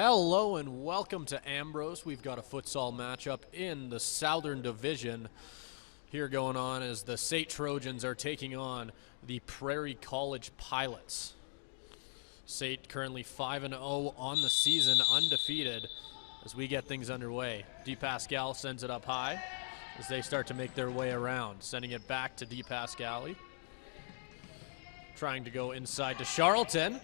Hello and welcome to Ambrose. We've got a futsal matchup in the Southern Division here going on as the SAIT Trojans are taking on the Prairie College Pilots. SAIT currently 5-0 on the season, undefeated as we get things underway. DePascal sends it up high as they start to make their way around, sending it back to DePascal. Trying to go inside to Charlton.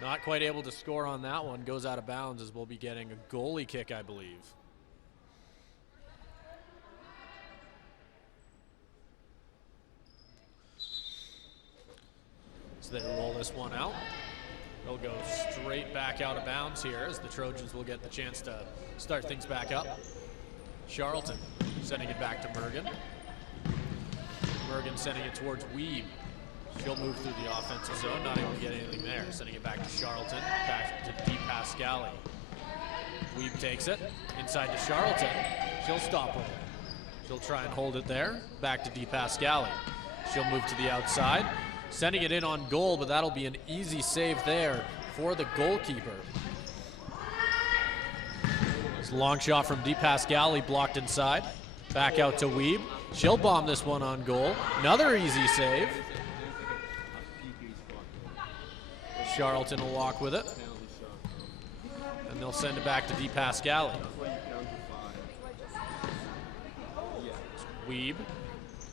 Not quite able to score on that one. Goes out of bounds as we'll be getting a goalie kick, I believe. So they roll this one out. They'll go straight back out of bounds here as the Trojans will get the chance to start things back up. Charlton sending it back to Mergen. Mergen sending it towards Weeb. She'll move through the offensive zone, not able to get anything there. Sending it back to Charlton, back to DePascal. Weeb takes it, inside to Charlton. She'll stop with it. She'll try and hold it there, back to DePascal. She'll move to the outside, sending it in on goal, but that'll be an easy save there for the goalkeeper. It's a long shot from DePascal, blocked inside. Back out to Weeb. She'll bomb this one on goal. Another easy save. Charlton will walk with it. And they'll send it back to DePascal. Weeb.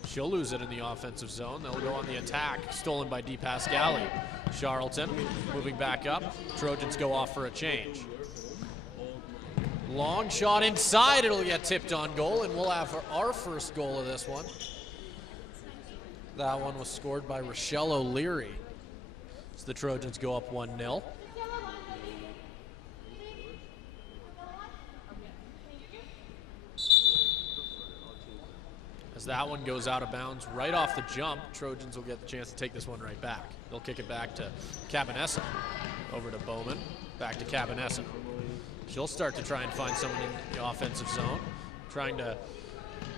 She'll lose it in the offensive zone. They'll go on the attack. Stolen by DePascal. Charlton moving back up. Trojans go off for a change. Long shot inside. It'll get tipped on goal, and we'll have our first goal of this one. That one was scored by Rochelle O'Leary. So the Trojans go up 1-0. As that one goes out of bounds right off the jump, Trojans will get the chance to take this one right back. They'll kick it back to Cabanessa. Over to Bowman, back to Cabanessa. She'll start to try and find someone in the offensive zone.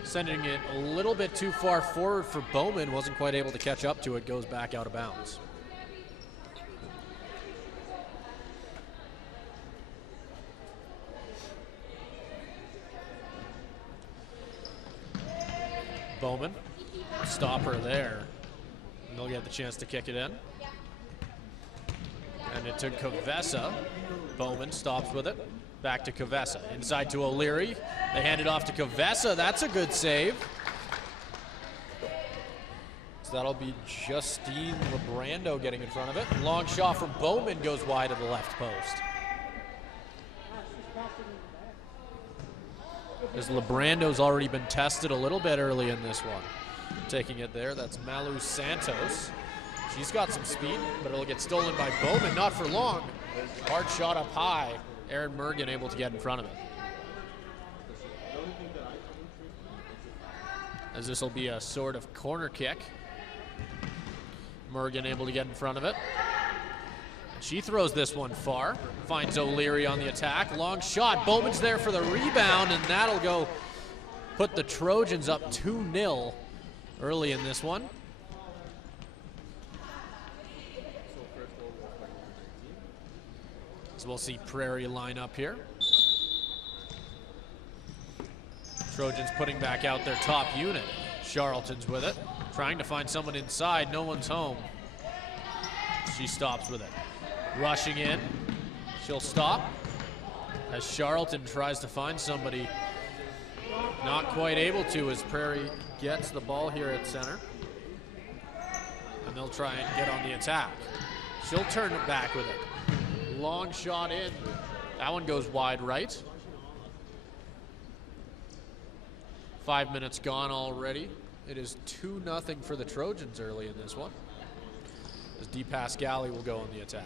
Sending it a little bit too far forward for Bowman. Wasn't quite able to catch up to it, goes back out of bounds. Bowman, stop her there. And they'll get the chance to kick it in. And it took Kavessa. Bowman stops with it. Back to Kavessa. Inside to O'Leary. They hand it off to Kavessa. That's a good save. So that'll be Justine Lebrando getting in front of it. Long shot from Bowman goes wide of the left post. As Lebrando's already been tested a little bit early in this one. Taking it there, that's Malu Santos. She's got some speed, but it'll get stolen by Bowman, not for long. Hard shot up high. Aaron Mergen able to get in front of it. As this will be a sort of corner kick. Mergen able to get in front of it. She throws this one far, finds O'Leary on the attack. Long shot, Bowman's there for the rebound, and that'll go put the Trojans up 2-0 early in this one. As we'll see Prairie line up here. Trojans putting back out their top unit. Charlton's with it, trying to find someone inside, no one's home. She stops with it. Rushing in, she'll stop as Charlton tries to find somebody. Not quite able to as Prairie gets the ball here at center. And they'll try and get on the attack. She'll turn it back with it. Long shot in. That one goes wide right. 5 minutes gone already. It is 2-0 for the Trojans early in this one. As DePascal will go on the attack.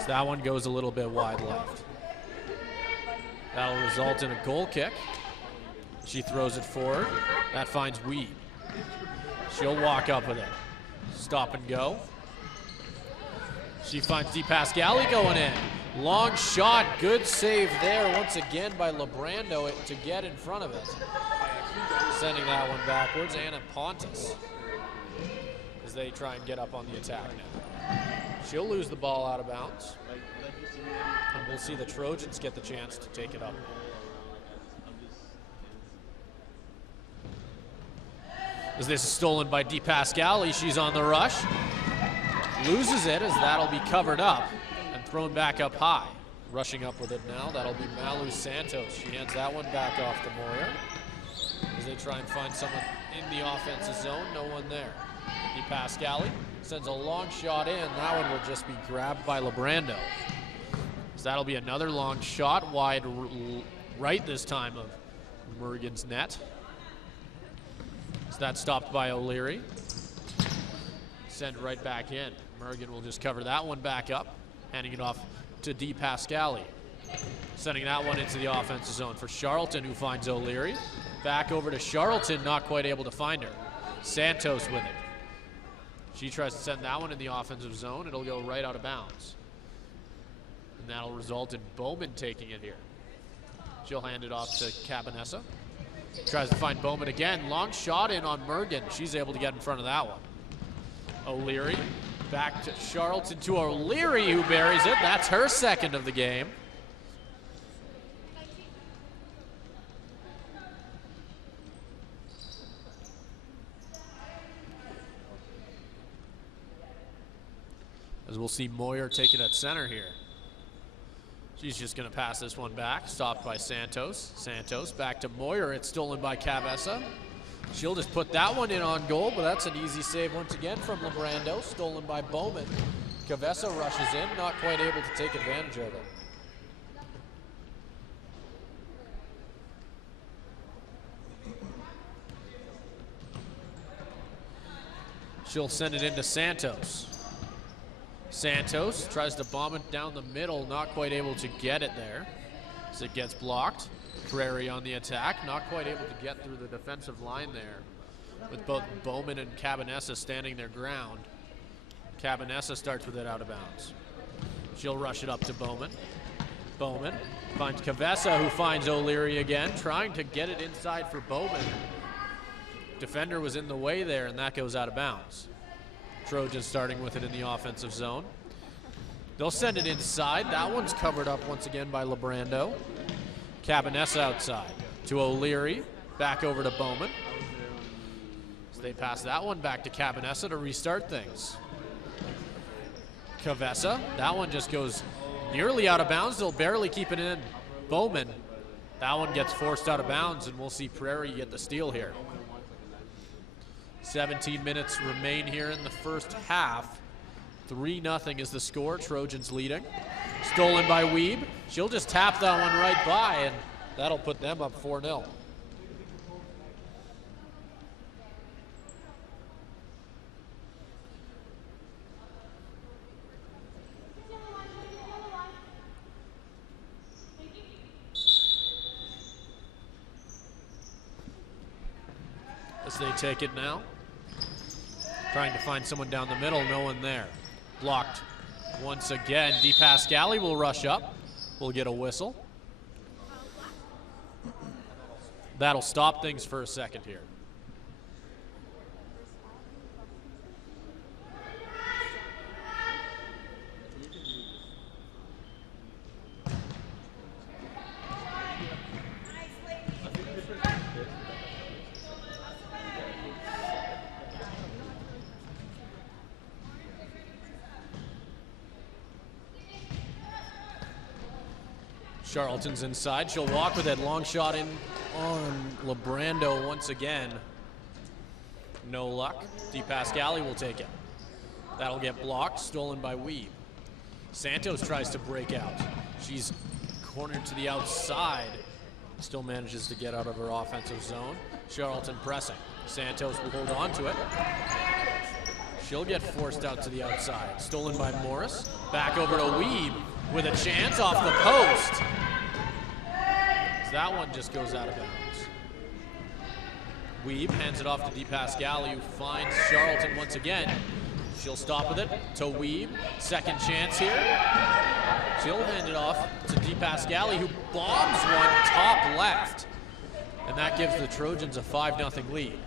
So that one goes a little bit wide left. That'll result in a goal kick. She throws it forward. That finds Weeb. She'll walk up with it. Stop and go. She finds DePascal going in. Long shot, good save there once again by Lebrando to get in front of it. Sending that one backwards, Anna Pontus, as they try and get up on the attack now. She'll lose the ball out of bounds. And we'll see the Trojans get the chance to take it up. As this is stolen by DePascali, she's on the rush. Loses it as that'll be covered up and thrown back up high. Rushing up with it now, that'll be Malu Santos. She hands that one back off to Moyer as they try and find someone in the offensive zone. No one there. DePascali sends a long shot in. That one will just be grabbed by Lebrando. So that'll be another long shot wide right this time of Morgan's net. So that's stopped by O'Leary. Send right back in. Morgan will just cover that one back up, handing it off to DePascali. Sending that one into the offensive zone for Charlton, who finds O'Leary. Back over to Charlton, not quite able to find her. Santos with it. She tries to send that one in the offensive zone. It'll go right out of bounds. And that'll result in Bowman taking it here. She'll hand it off to Cabanessa. Tries to find Bowman again. Long shot in on Mergen. She's able to get in front of that one. O'Leary back to Charlton, to O'Leary, who buries it. That's her second of the game. As we'll see Moyer take it at center here. She's just going to pass this one back, stopped by Santos. Santos back to Moyer. It's stolen by Cabeza. She'll just put that one in on goal, but that's an easy save once again from Lebrando. Stolen by Bowman. Cabeza rushes in, not quite able to take advantage of it. She'll send it into Santos. Santos tries to bomb it down the middle, not quite able to get it there as it gets blocked. Prairie on the attack, not quite able to get through the defensive line there with both Bowman and Cabanessa standing their ground. Cabanessa starts with it out of bounds. She'll rush it up to Bowman. Bowman finds Cabeza, who finds O'Leary again, trying to get it inside for Bowman. Defender was in the way there, and that goes out of bounds. Trojans starting with it in the offensive zone. They'll send it inside. That one's covered up once again by Lebrando. Cabanessa outside to O'Leary. Back over to Bowman. So they pass that one back to Cabanessa to restart things. Cabeza. That one just goes nearly out of bounds. They'll barely keep it in. Bowman. That one gets forced out of bounds, and we'll see Prairie get the steal here. 17 minutes remain here in the first half. 3-0 is the score. Trojans leading. Stolen by Weeb. She'll just tap that one right by, and that'll put them up 4-0. As they take it now. Trying to find someone down the middle, no one there. Blocked once again. DePascali will rush up. We'll get a whistle. That'll stop things for a second here. Charlton's inside. She'll walk with it. Long shot in on Lebrando once again. No luck. DePascali will take it. That'll get blocked. Stolen by Weeb. Santos tries to break out. She's cornered to the outside. Still manages to get out of her offensive zone. Charlton pressing. Santos will hold on to it. She'll get forced out to the outside. Stolen by Morris. Back over to Weeb with a chance off the post. That one just goes out of bounds. Weeb hands it off to DePascali, who finds Charlton once again. She'll stop with it to Weeb. Second chance here. She'll hand it off to DePascali, who bombs one top left. And that gives the Trojans a 5-0 lead.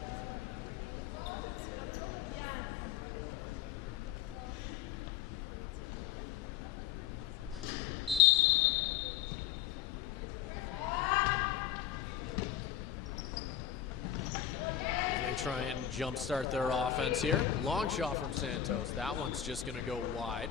jumpstart their offense here. Long shot from Santos. That one's just going to go wide.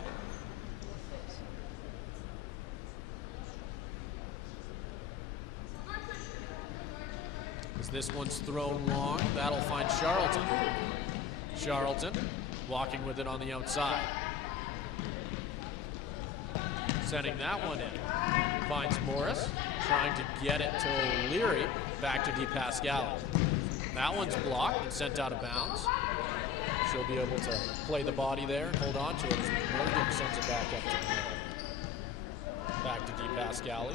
As this one's thrown long, that'll find Charlton. Charlton walking with it on the outside. Sending that one in. Finds Morris, trying to get it to O'Leary. Back to DePascali. That one's blocked and sent out of bounds. She'll be able to play the body there and hold on to it as Morgan sends it back up to back to DePascali.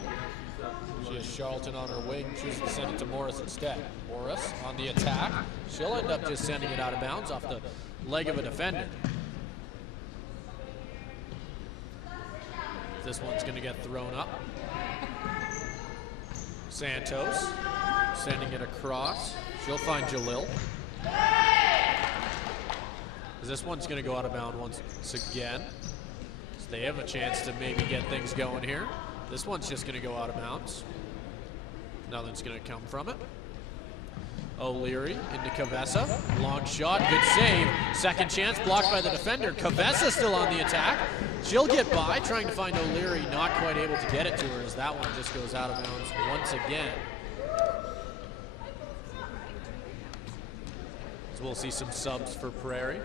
She has Charlton on her wing, chooses to send it to Morris instead. Morris on the attack. She'll end up just sending it out of bounds off the leg of a defender. This one's going to get thrown up. Santos sending it across. She'll find Jalil. This one's going to go out of bounds once again. So they have a chance to maybe get things going here. This one's just going to go out of bounds. Nothing's going to come from it. O'Leary into Cavessa. Long shot, good save. Second chance, blocked by the defender. Cavessa still on the attack. She'll get by, trying to find O'Leary, not quite able to get it to her as that one just goes out of bounds once again. So we'll see some subs for Prairie.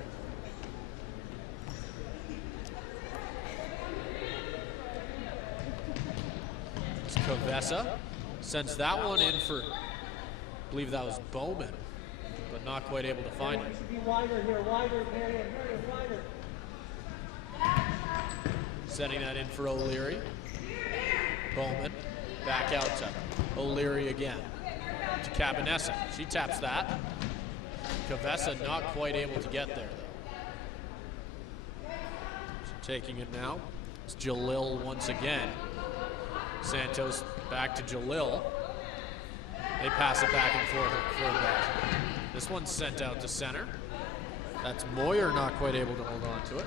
Cavessa sends that one in for, I believe that was Bowman, but not quite able to find it. Sending that in for O'Leary. Bowman back out to O'Leary again. To Cabanessa. She taps that. Cavessa not quite able to get there though. Taking it now. It's Jalil once again. Santos back to Jalil. They pass it back and forth. This one's sent out to center. That's Moyer not quite able to hold on to it.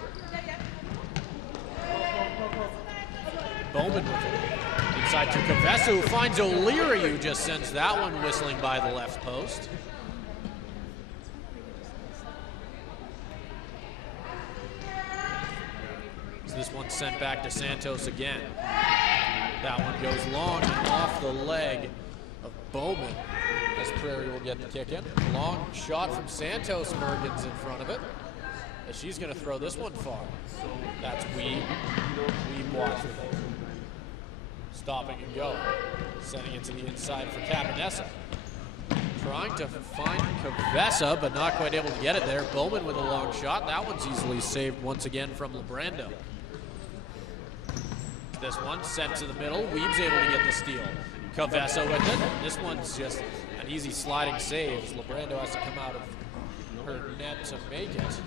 Bowman with it. Inside to Cavessa, who finds O'Leary, who just sends that one whistling by the left post. So this one's sent back to Santos again. That one goes long and off the leg of Bowman as Prairie will get the kick in. Long shot from Santos. Mergen's in front of it. As she's going to throw this one far. That's Weeb. Weeb walks with it. Stopping and go. Sending it to the inside for Cabanessa. Trying to find Cavessa, but not quite able to get it there. Bowman with a long shot. That one's easily saved once again from Lebrando. This one sent to the middle. Weeb's able to get the steal. Cavessa with it. This one's just an easy sliding save. Lebrando has to come out of her net to make it.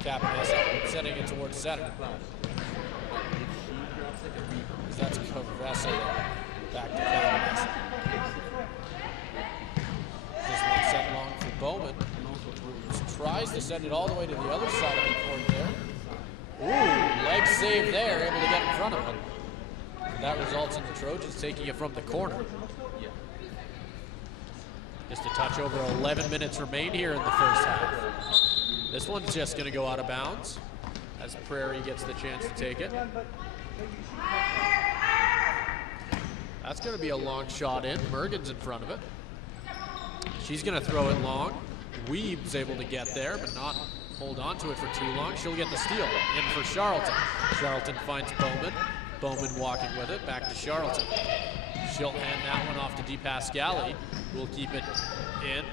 Cabanessa sending it towards center. That's Cavessa there. Back to Cabanessa. This one sent long for Bowman. Tries to send it all the way to the other side of the court there. Ooh, leg save there, able to get in front of it. That results in the Trojans taking it from the corner. Just a touch over 11 minutes remain here in the first half. This one's just going to go out of bounds as Prairie gets the chance to take it. That's going to be a long shot in. Mergen's in front of it. She's going to throw it long. Weeb's able to get there, but not hold on to it for too long. She'll get the steal. In for Charlton. Charlton finds Bowman. Bowman walking with it. Back to Charlton. She'll hand that one off to DePascali. We'll keep it in.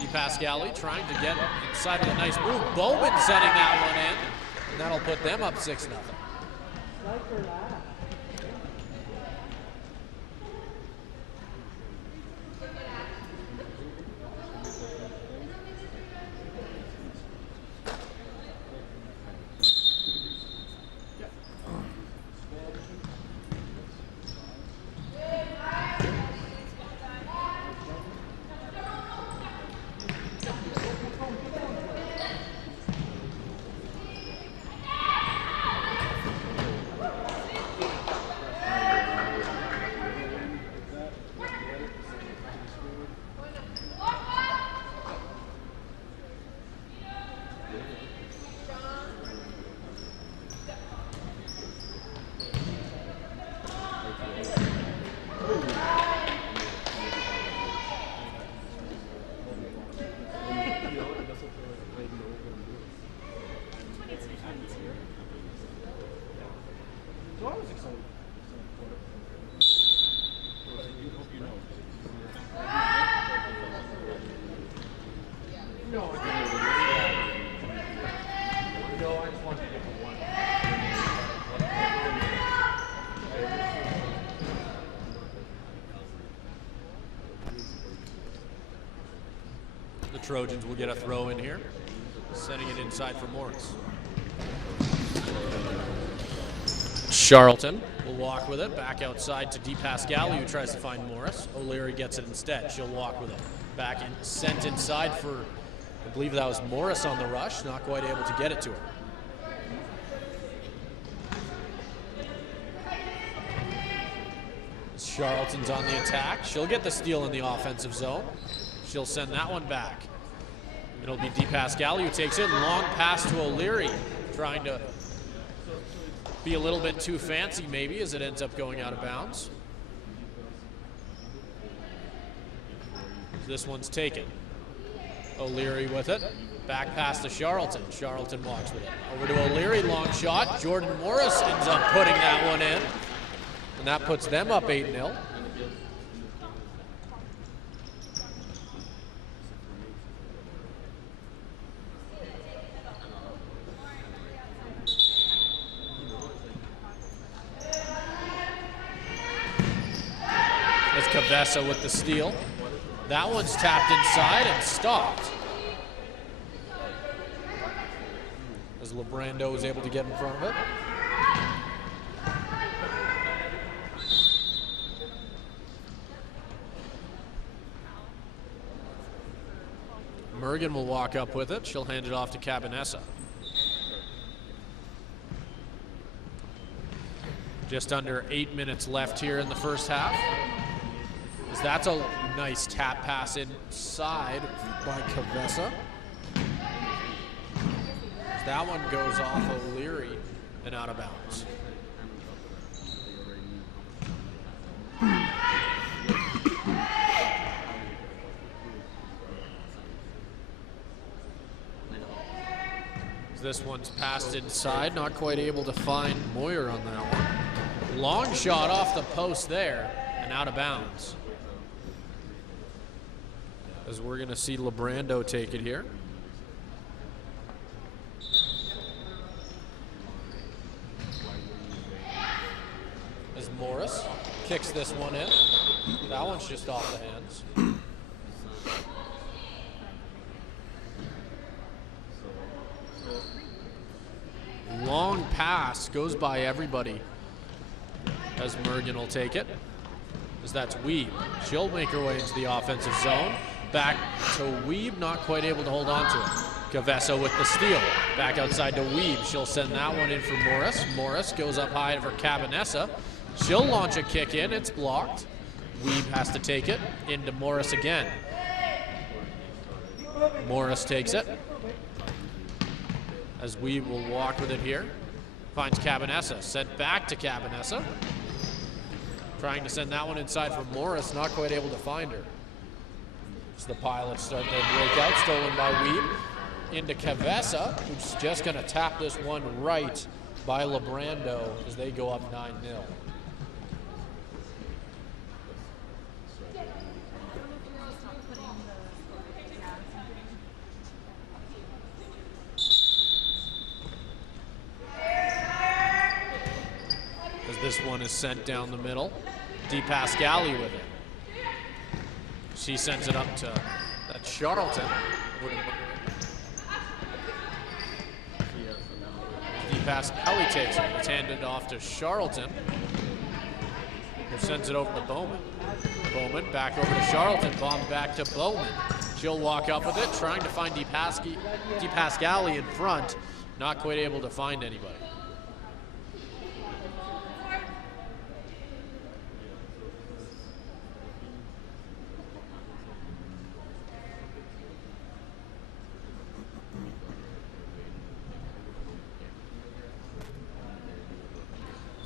DePascali trying to get inside with a nice move. Bowman setting that one in. And that'll put them up 6-0. The Trojans will get a throw in here, sending it inside for Morris. Charlton will walk with it, back outside to DePascali, who tries to find Morris. O'Leary gets it instead. She'll walk with it. Back in, sent inside for, I believe that was Morris on the rush, not quite able to get it to her. Charlton's on the attack. She'll get the steal in the offensive zone. She'll send that one back. It'll be DePascali who takes it. Long pass to O'Leary, trying to be a little bit too fancy maybe as it ends up going out of bounds. This one's taken. O'Leary with it. Back pass to Charlton. Charlton walks with it. Over to O'Leary, long shot. Jordan Morris ends up putting that one in. And that puts them up 8-0. It's Cavessa with the steal. That one's tapped inside and stopped. As Lebrando is able to get in front of it. Mergen will walk up with it. She'll hand it off to Cabanessa. Just under 8 minutes left here in the first half. As that's a nice tap pass inside by Cavessa. As that one goes off O'Leary and out of bounds. This one's passed inside, not quite able to find Moyer on that one. Long shot off the post there and out of bounds. As we're going to see Lebrando take it here. As Morris kicks this one in. That one's just off the hands. Long pass goes by everybody as Mergen will take it. As that's Weeb. She'll make her way into the offensive zone. Back to Weeb, not quite able to hold on to it. Cavessa with the steal. Back outside to Weeb. She'll send that one in for Morris. Morris goes up high for Cabanessa. She'll launch a kick in. It's blocked. Weeb has to take it into Morris again. Morris takes it. As Weeb will walk with it here. Finds Cabanessa. Sent back to Cabanessa. Trying to send that one inside for Morris. Not quite able to find her. As the Pilots start their breakout. Stolen by Weeb. Into Cavessa, who's just going to tap this one right by Lebrando as they go up 9-0. As this one is sent down the middle. DePascali with it. She sends it up to Charlton. DePascali takes it. It's handed off to Charlton, who sends it over to Bowman. Bowman back over to Charlton. Bomb back to Bowman. She'll walk up with it, trying to find DePascali in front. Not quite able to find anybody.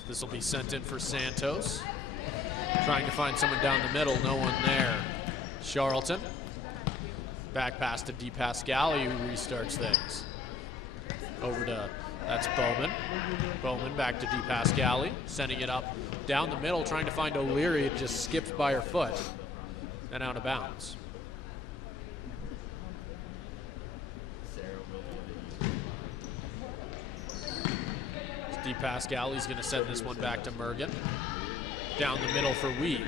This will be sent in for Santos. Trying to find someone down the middle, no one there. Charlton. Back pass to DePascali, who restarts things. Over to, that's Bowman. Bowman back to DePascali, sending it up down the middle, trying to find O'Leary. It just skips by her foot and out of bounds. DePascali's going to send this one back to Mergen. Down the middle for Weeb.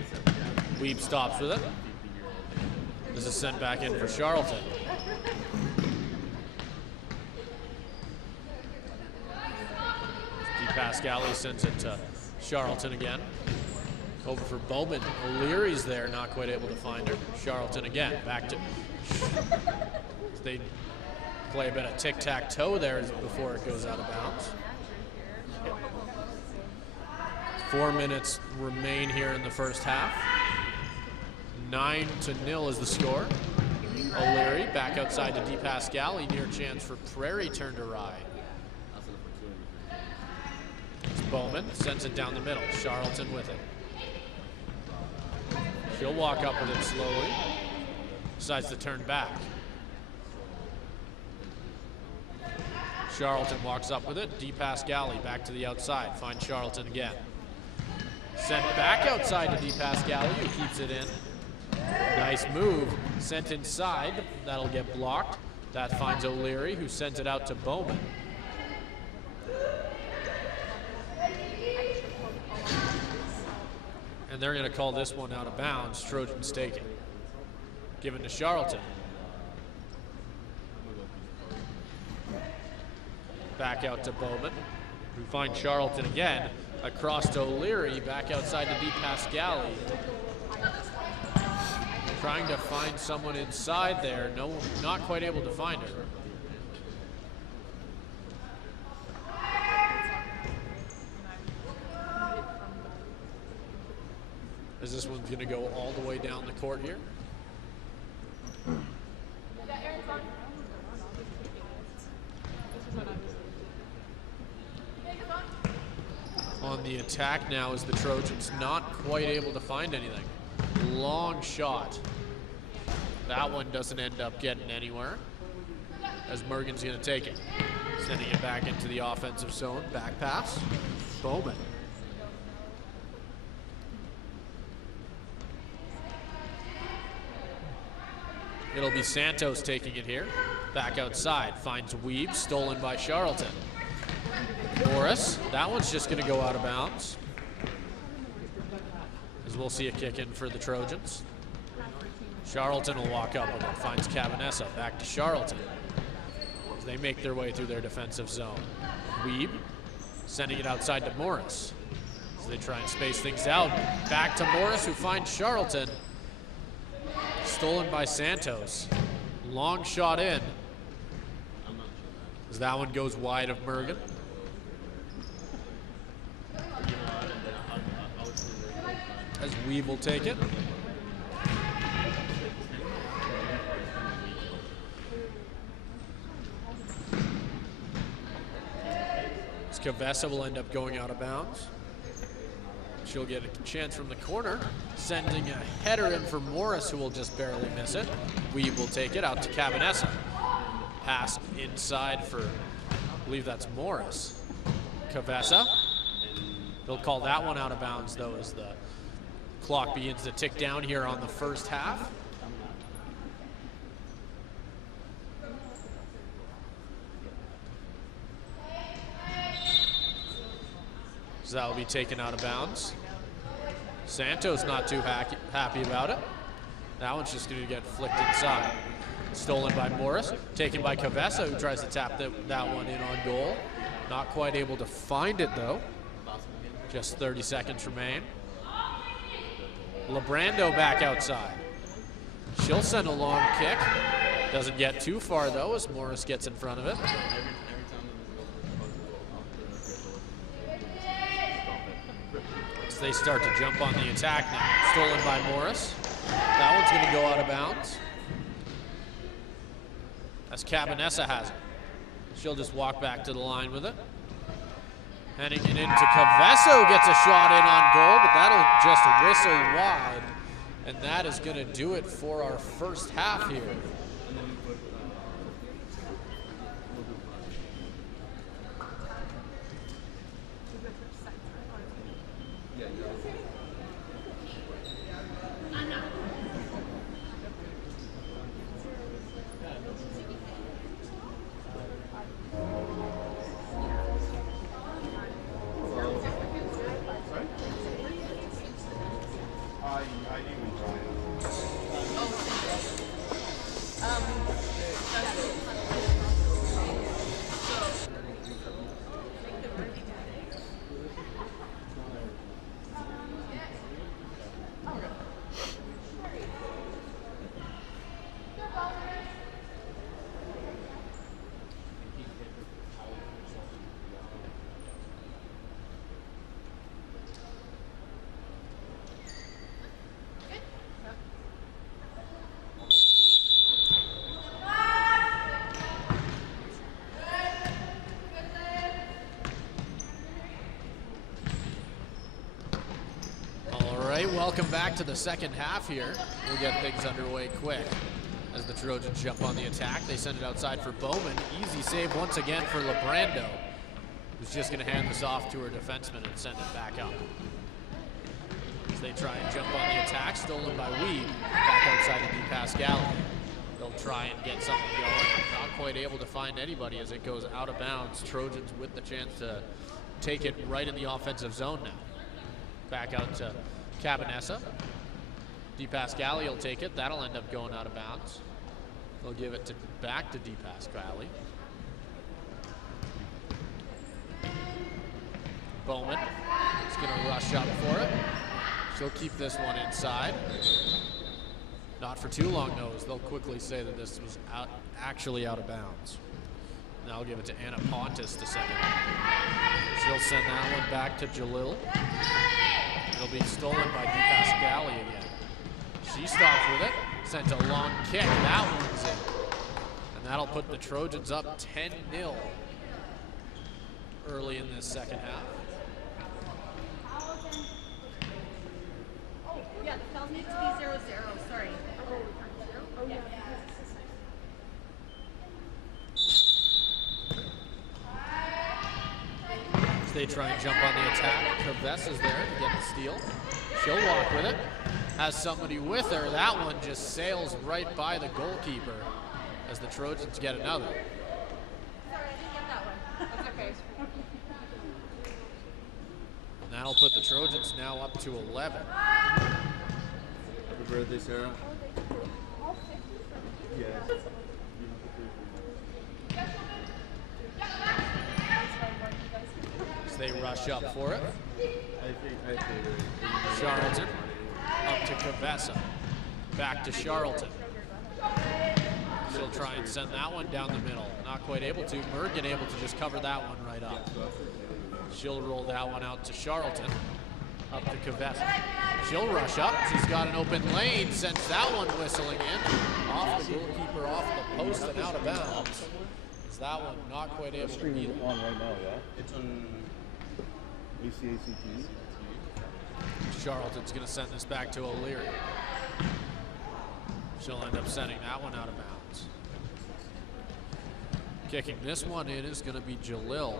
Weeb stops with it. This is sent back in for Charlton. DePascali sends it to Charlton again. Over for Bowman. O'Leary's there, not quite able to find her. Charlton again, back to... They play a bit of tic-tac-toe there before it goes out of bounds. 4 minutes remain here in the first half. 9-0 is the score. O'Leary back outside to DePascali. Near chance for Prairie turned awry. Bowman sends it down the middle. Charlton with it. She'll walk up with it slowly. Decides to turn back. Charlton walks up with it. DePascali back to the outside. Finds Charlton again. Sent back outside to DePascali, who keeps it in. Nice move. Sent inside. That'll get blocked. That finds O'Leary, who sends it out to Bowman. And they're going to call this one out of bounds. Trojans take it. Given to Charlton. Back out to Bowman, who finds Charlton again. Across to O'Leary, back outside to DePascali. Trying to find someone inside there. No, not quite able to find her. Is this one's going to go all the way down the court here? On the attack now is the Trojans, not quite able to find anything. Long shot. That one doesn't end up getting anywhere, as Mergen's going to take it. Sending it back into the offensive zone. Back pass. Bowman. It'll be Santos taking it here. Back outside, finds Weeb, stolen by Charlton. Morris, that one's just gonna go out of bounds. As we'll see a kick in for the Trojans. Charlton will walk up with it, finds Cabanessa, back to Charlton. As they make their way through their defensive zone. Weeb, sending it outside to Morris. As they try and space things out. Back to Morris, who finds Charlton. Stolen by Santos. Long shot in. As that one goes wide of Mergen. As Weeb will take it. As Cavessa will end up going out of bounds. She'll get a chance from the corner, sending a header in for Morris, who will just barely miss it. Weeb will take it out to Cabanessa. Pass inside for, I believe that's Morris. Cavessa. They'll call that one out of bounds, though, as the clock begins to tick down here on the first half. So that will be taken out of bounds. Santos not too happy about it. That one's just going to get flicked inside. Stolen by Morris, taken by Cavessa, who tries to tap that one in on goal. Not quite able to find it, though. Just 30 seconds remain. Labrando back outside. She'll send a long kick. Doesn't get too far, though, as Morris gets in front of it. As they start to jump on the attack now. Stolen by Morris. That one's going to go out of bounds. As Cabanessa has it. She'll just walk back to the line with it. Heading it into Cavessa, gets a shot in on goal, but that'll just whistle wide. And that is going to do it for our first half here. Welcome back to the second half here. We'll get things underway quick as the Trojans jump on the attack. They send it outside for Bowman. Easy save once again for Lebrando, who's just going to hand this off to her defenseman and send it back up. As they try and jump on the attack, stolen by Weeb, back outside of DePascal. They'll try and get something going. Not quite able to find anybody as it goes out of bounds. Trojans with the chance to take it right in the offensive zone now. Back out to Cabanessa. DePascal will take it. That'll end up going out of bounds. They'll give it back to DePascal. Bowman is going to rush up for it. She'll keep this one inside. Not for too long, though, as they'll quickly say that this was actually out of bounds. Now I'll give it to Anna Pontus to send it. She'll send that one back to Jalil. It'll be stolen by DePascal again. She stops with it, sent a long kick. That one's in. And that'll put the Trojans up 10-0 early in this second half. Oh, yeah, the fouls need to be 0-0, sorry. Oh, yeah. As they try and jump on the attack, Kavessa's there to get the steal. She'll walk with it. Has somebody with her. That one just sails right by the goalkeeper as the Trojans get another. Sorry, I didn't get that one. That's okay. And that'll put the Trojans now up to 11. Happy birthday, Sarah. Yes. As they rush up for it. I think Charlton up to Kavessa. Back to Charlton. She'll try and send that one down the middle. Not quite able to. Mergen able to just cover that one right up. She'll roll that one out to Charlton. Up to Kavessa. She'll rush up. She's got an open lane. Sends that one whistling in. Off the goalkeeper, off the post and out of bounds. Is that one not quite able to beat it? on right now, yeah? It's on ACAC. Charlton's going to send this back to O'Leary. She'll end up sending that one out of bounds. Kicking this one in is going to be Jalil.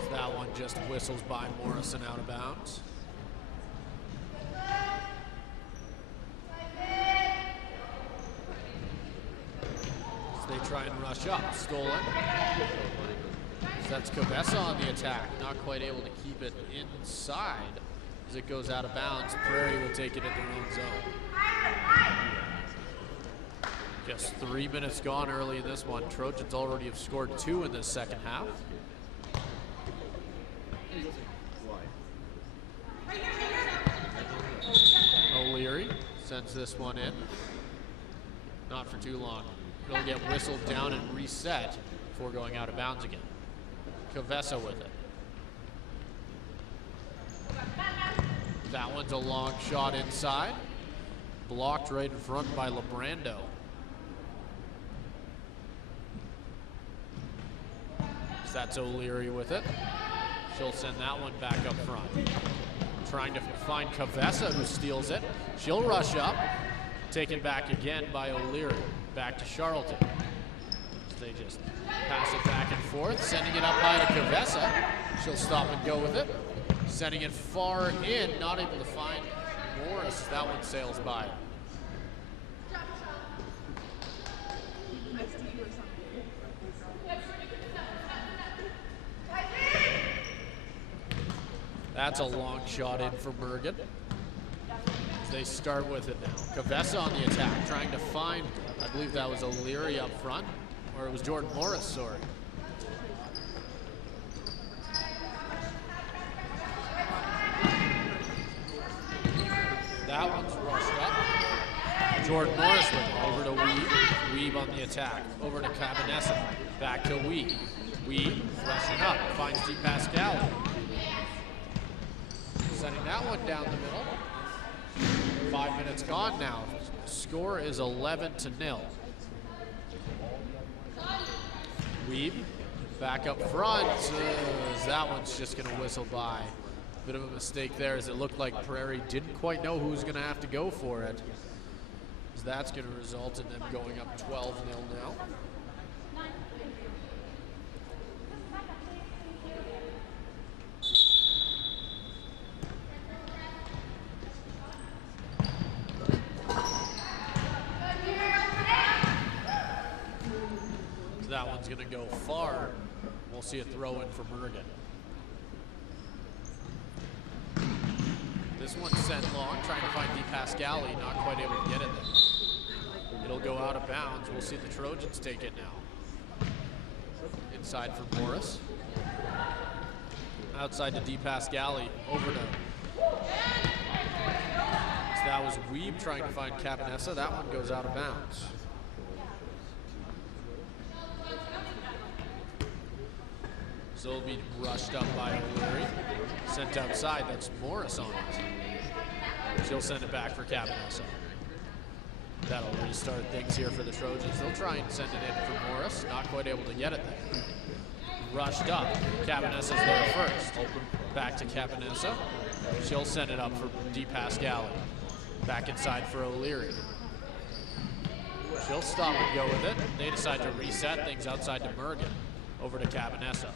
So that one just whistles by Morrison out of bounds. They try and rush up. Stolen. So that's Kavessa on the attack. Not quite able to keep it inside as it goes out of bounds. Prairie will take it in their own zone. Just 3 minutes gone early in this one. Trojans already have scored 2 in this second half. O'Leary sends this one in. Not for too long. It'll get whistled down and reset before going out of bounds again. Kavessa with it. That one's a long shot inside. Blocked right in front by Lebrando. So that's O'Leary with it. She'll send that one back up front. Trying to find Kavessa, who steals it. She'll rush up. Taken back again by O'Leary. Back to Charlton. They just pass it back and forth, sending it up high to Kavessa. She'll stop and go with it. Sending it far in, not able to find Morris. That one sails by. That's a long shot in for Bergen. They start with it now. Kavessa on the attack, trying to find, I believe that was O'Leary up front, or it was Jordan Morris, sorry. That one's rushed up. Jordan Morris with it, over to Weeb. Weeb on the attack, over to Cabanessa, back to Weeb. Weeb rushing up, finds DePascal. Sending that one down the middle. 5 minutes gone now. Score is 11-0. Weeb back up front. That one's just going to whistle by. Bit of a mistake there, as it looked like Prairie didn't quite know who was going to have to go for it. As that's going to result in them going up 12-0 now. That one's going to go far. We'll see a throw in for Mergen. This one's sent long, trying to find DePascali, not quite able to get it there. It'll go out of bounds. We'll see the Trojans take it now. Inside for Morris. Outside to DePascali, over to... So that was Weeb trying to find Cabanessa. That one goes out of bounds. So it'll be rushed up by O'Leary. Sent outside, that's Morris on it. She'll send it back for Cabanessa. That'll restart things here for the Trojans. They'll try and send it in for Morris. Not quite able to get it there. Rushed up. Cabanessa's there first. Back to Cabanessa. She'll send it up for DePascali. Back inside for O'Leary. She'll stop and go with it. They decide to reset things outside to Mergen. Over to Cabanessa.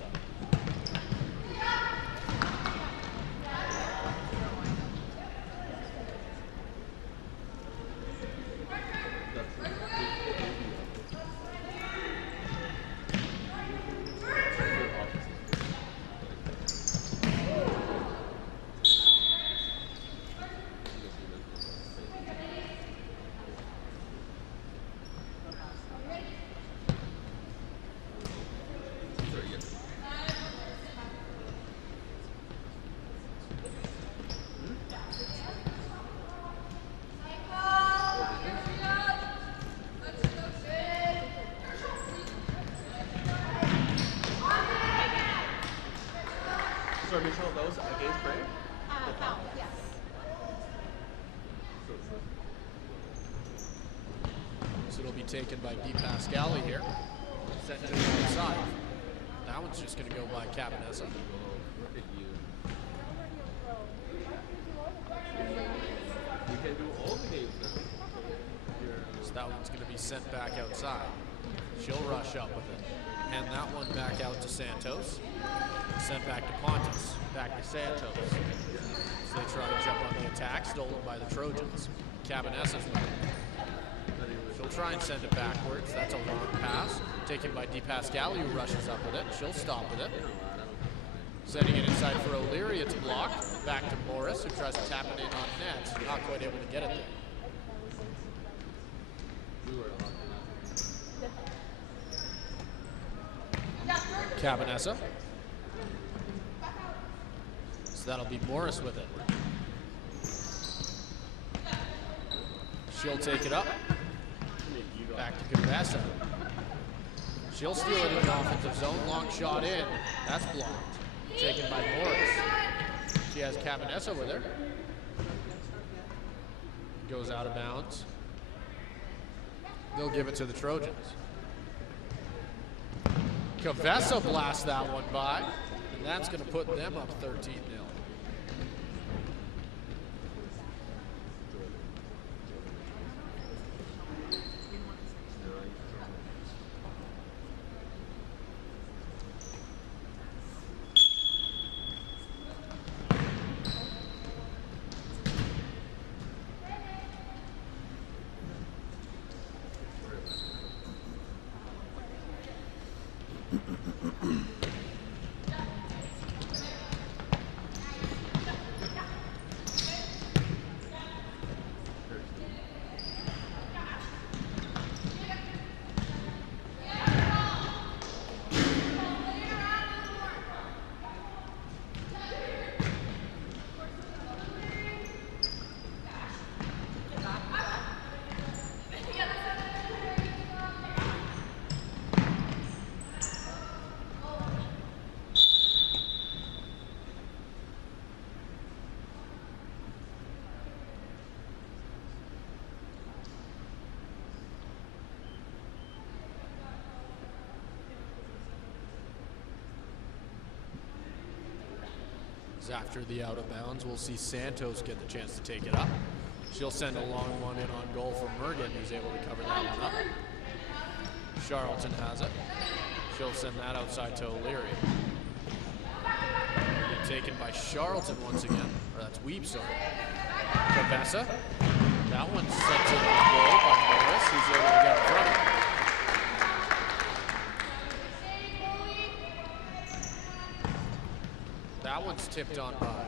Sorry, Michelle, those against Prairie? Foul, yes. So it'll be taken by DePascali here. Sent to the outside. That one's just going to go by Cabanessa. We can do all the games now. So that one's going to be sent back outside. She'll rush up with it. Hand that one back out to Santos. Sent back to Pontus. Back to Santos. So they try to jump on the attack, stolen by the Trojans. Cabanessa's with it. She'll try and send it backwards. That's a long pass. Taken by DePascali, who rushes up with it. She'll stop with it. Sending it inside for O'Leary. It's blocked. Back to Morris, who tries to tap it in on net. Not quite able to get it there. Cabanessa. So that'll be Morris with it. She'll take it up. Back to Cabanessa. She'll steal it in the offensive zone. Long shot in. That's blocked. Taken by Morris. She has Cabanessa with her. Goes out of bounds. They'll give it to the Trojans. Cabanessa blasts that one by, and that's going to put them up 13-0. As after the out of bounds, we'll see Santos get the chance to take it up. She'll send a long one in on goal for Mergen, who's able to cover that one up. Charlton has it. She'll send that outside to O'Leary. Taken by Charlton once again. Or that's Weeb, sorry. Cabessa. That one sent in on goal by Morris, who's able to get in front of it. That one's tipped on by.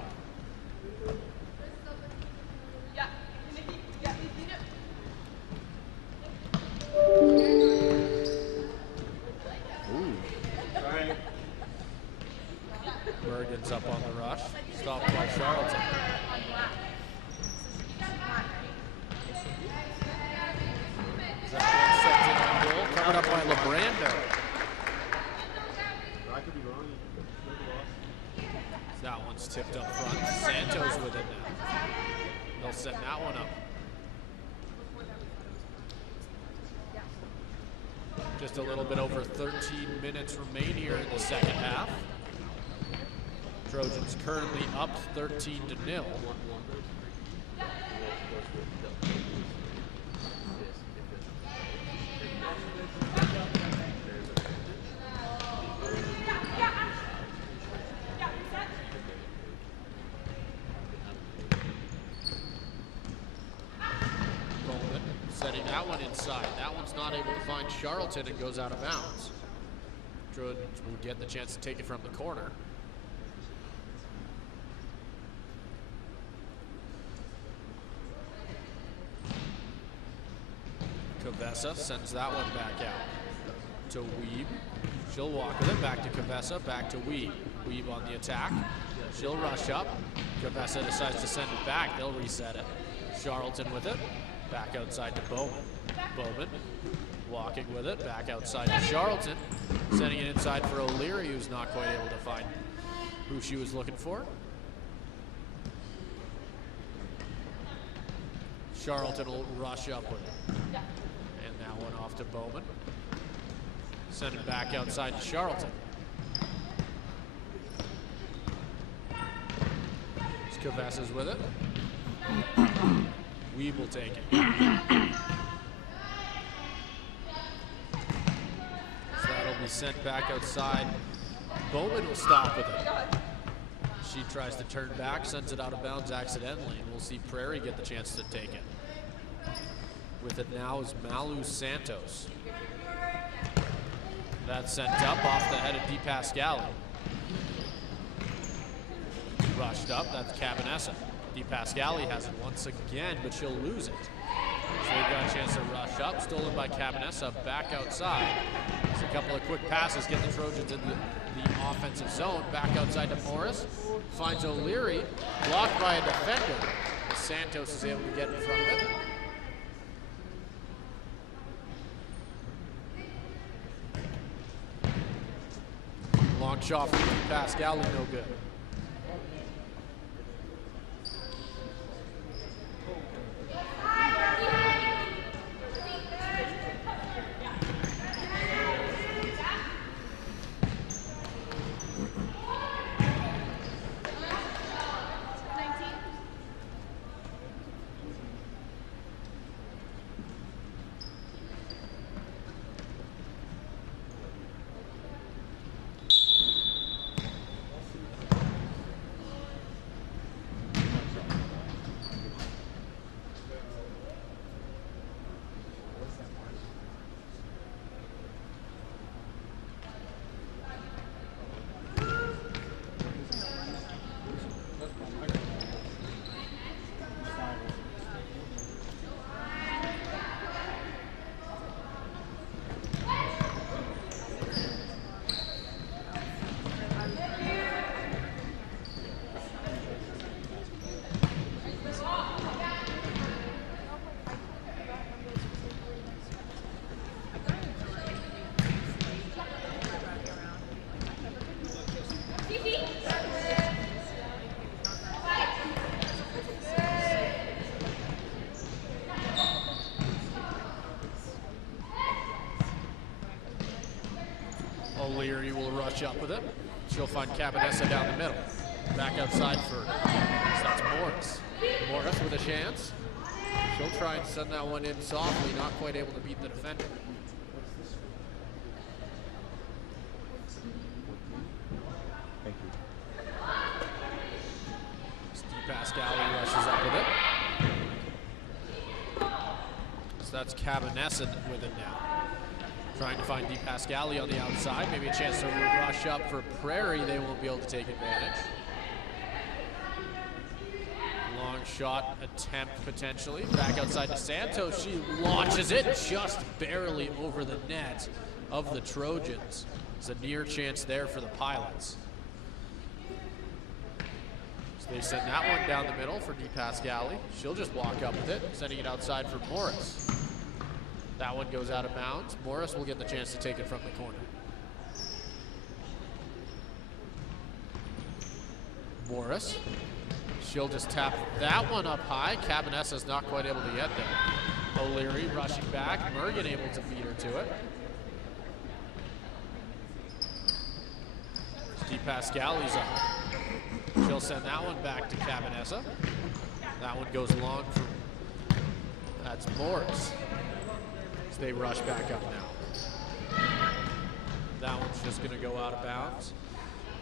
Mergen's up on the rush. Stopped by Charlton. That one sent in on goal. Covered up by Lebrando. I could be wrong. That one's tipped up front. Santos with it now. They'll set that one up. Just a little bit over 13 minutes remain here in the second half. Trojans currently up 13-0. Setting that one inside. That one's not able to find Charlton and goes out of bounds. Trojans will get the chance to take it from the corner. Cabessa sends that one back out to Weeb. She'll walk with it, back to Cabessa, back to Weeb. Weeb on the attack. She'll rush up. Cabessa decides to send it back. They'll reset it. Charlton with it. Back outside to Bowman. Bowman walking with it. Back outside to Charlton. Sending it inside for O'Leary, who's not quite able to find who she was looking for. Charlton will rush up with it. And that one off to Bowman. Send it back outside to Charlton. Cabessa's with it. Weeb will take it. So that'll be sent back outside. Bowman will stop with it. She tries to turn back, sends it out of bounds accidentally, and we'll see Prairie get the chance to take it. With it now is Malu Santos. That's sent up off the head of Di Pascali. Rushed up, that's Cabanessa. Di Pascali has it once again, but she'll lose it. So they've got a chance to rush up, stolen by Cabanessa, back outside. Just a couple of quick passes, get the Trojans in the offensive zone. Back outside to Morris, finds O'Leary, blocked by a defender. Santos is able to get in front of it. Long shot from Di Pascali, no good. O'Leary will rush up with it. She'll find Cabanessa down the middle. Back outside so that's Morris. Morris with a chance. She'll try and send that one in softly, not quite able to beat the defender. Thank you. Pascali rushes up with it. So that's Cabanessa with it now. Trying to find Pascali on the outside. Maybe a chance to rush up for Prairie. They won't be able to take advantage. Long shot attempt potentially. Back outside to Santos. She launches it just barely over the net of the Trojans. There's a near chance there for the Pilots. So they send that one down the middle for Pascali. She'll just walk up with it, sending it outside for Morris. That one goes out of bounds. Morris will get the chance to take it from the corner. Morris. She'll just tap that one up high. Cabanessa's not quite able to get there. O'Leary rushing back. Mergen able to beat her to it. Pascali's up. She'll send that one back to Cabanessa. That one goes long for, that's Morris. So they rush back up now. That one's just gonna go out of bounds.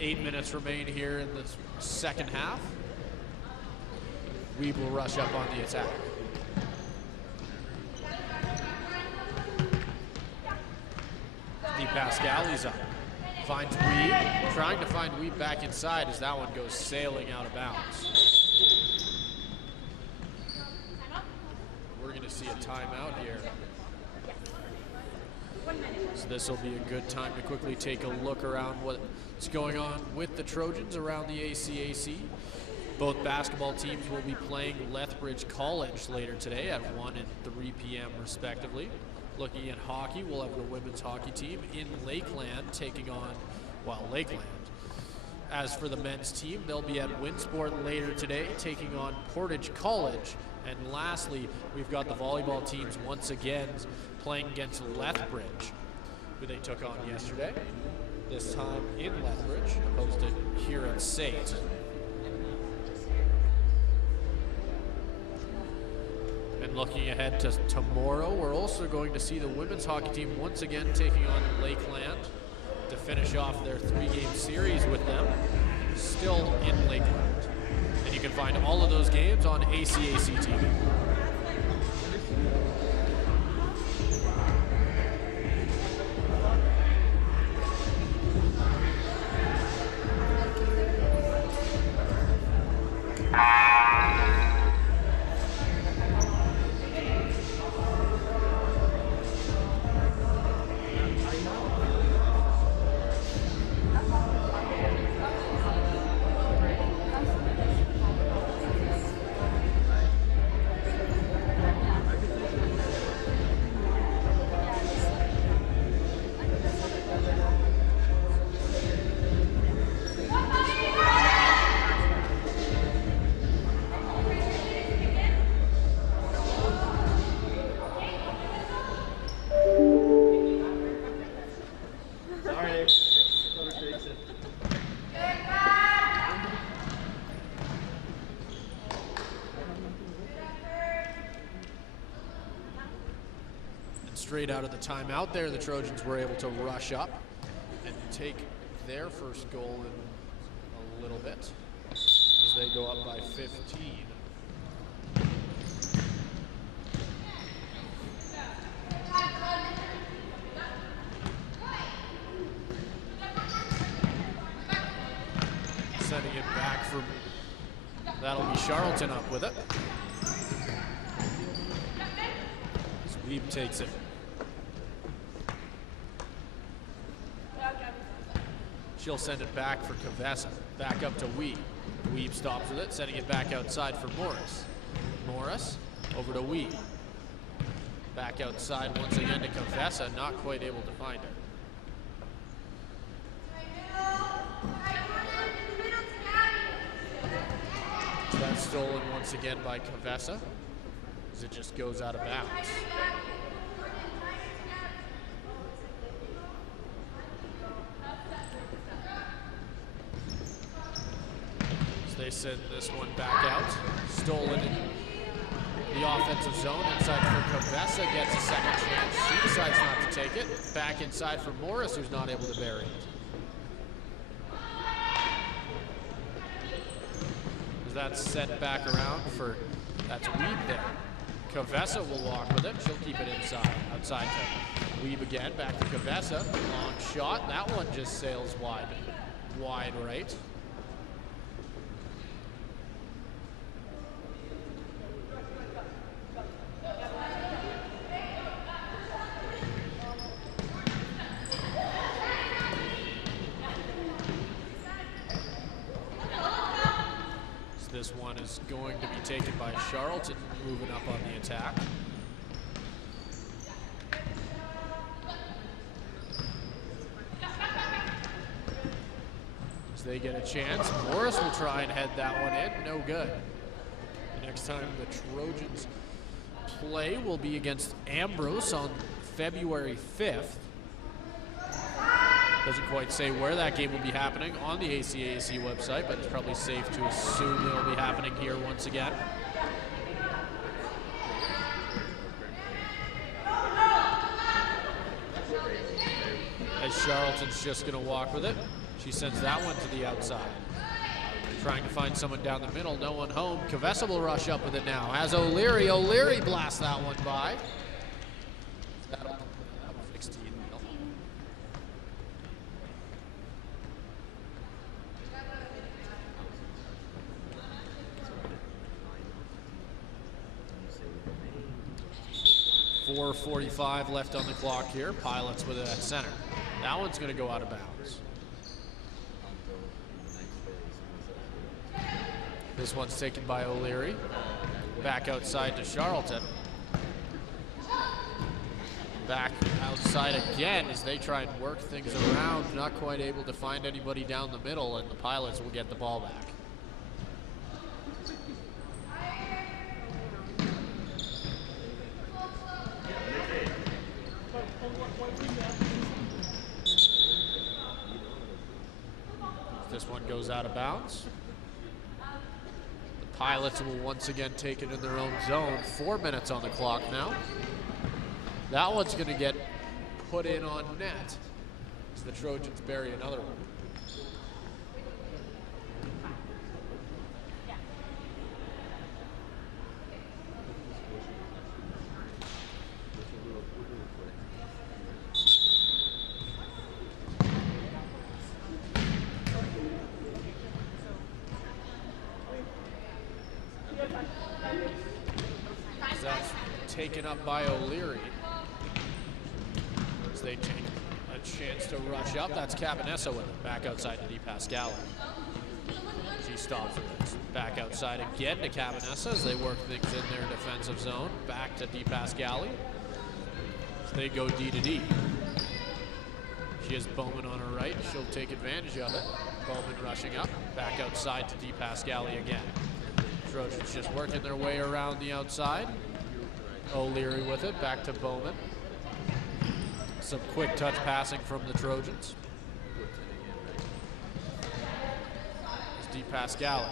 8 minutes remain here in the second half. Weeb will rush up on the attack. Pascali's up. Finds Weeb, trying to find Weeb back inside as that one goes sailing out of bounds. We're gonna see a timeout here. So this will be a good time to quickly take a look around what's going on with the Trojans around the ACAC. Both basketball teams will be playing Lethbridge College later today at 1 and 3 p.m. respectively. Looking at hockey, we'll have the women's hockey team in Lakeland taking on, well, Lakeland. As for the men's team, they'll be at Winsport later today taking on Portage College. And lastly, we've got the volleyball teams once again playing against Lethbridge, who they took on yesterday. This time in Lethbridge, opposed to here at SAIT. And looking ahead to tomorrow, we're also going to see the women's hockey team once again taking on Lakeland to finish off their 3-game series with them, still in Lakeland. And you can find all of those games on ACAC TV. Straight out of the timeout there, the Trojans were able to rush up and take their first goal in a little bit as they go up by 15. Sending it back for, that'll be Charlton up with it. Weeb takes it. She'll send it back for Cavessa. Back up to Weeb. Weeb stops with it, sending it back outside for Morris. Morris over to Weeb. Back outside once again to Cavessa, not quite able to find her. That's stolen once again by Cavessa as it just goes out of bounds. They send this one back out. Stolen in the offensive zone inside for Covessa. Gets a second chance. She decides not to take it. Back inside for Morris, who's not able to bury it. That's set back around for, that's Weeb there. Covessa will walk with it. She'll keep it inside. Outside to Weeb again. Back to Covessa. Long shot. That one just sails wide. Wide right. This one is going to be taken by Charlton, moving up on the attack. As they get a chance, Morris will try and head that one in. No good. The next time the Trojans play will be against Ambrose on February 5th. Doesn't quite say where that game will be happening on the ACAC website, but it's probably safe to assume it'll be happening here once again. As Charlton's just going to walk with it. She sends that one to the outside. Trying to find someone down the middle, no one home. Covessa will rush up with it now. Has O'Leary. O'Leary blasts that one by. That'll 16. 4:45 left on the clock here. Pilots with it at center. That one's going to go out of bounds. This one's taken by O'Leary. Back outside to Charlton. Back outside again as they try and work things around. Not quite able to find anybody down the middle, and the Pilots will get the ball back. This one goes out of bounds. The Pilots will once again take it in their own zone. 4 minutes on the clock now. That one's going to get put in on net as the Trojans bury another one. That's taken up by O'Leary. As they take a chance to rush up. That's Cabanessa with it. Back outside to DePascali. She stops with it. Back outside again to Cabanessa as they work things in their defensive zone. Back to DePascali. As they go D to D. She has Bowman on her right. She'll take advantage of it. Bowman rushing up. Back outside to DePascali again. Trojans just working their way around the outside. O'Leary with it, back to Bowman. Some quick touch passing from the Trojans. It's DePascali.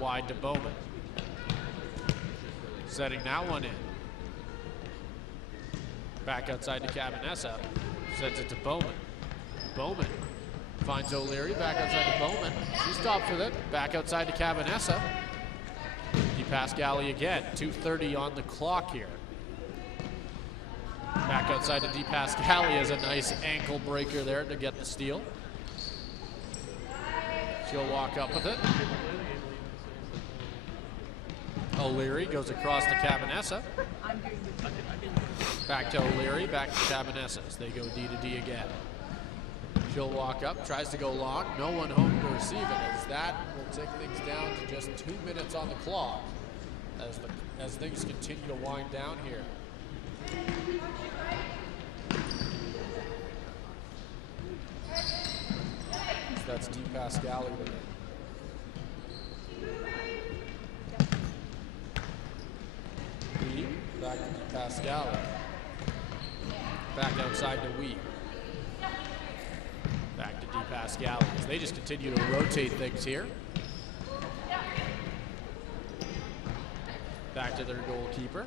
Wide to Bowman. Setting that one in. Back outside to Cabanessa. Sends it to Bowman. Bowman finds O'Leary, back outside to Bowman. She stops with it, back outside to Cabanessa. DePascali again, 2:30 on the clock here. Back outside to DePascali has a nice ankle breaker there to get the steal. She'll walk up with it. O'Leary goes across to Cabanessa. Back to O'Leary, back to Cabanessa as they go D to D again. She'll walk up, tries to go long, no one home to receive it, as that will take things down to just 2 minutes on the clock as things continue to wind down here. So that's DePascali with it. Weeb, back to DePascali. Back outside to Weeb. Back to DePascali as they just continue to rotate things here. back to their goalkeeper.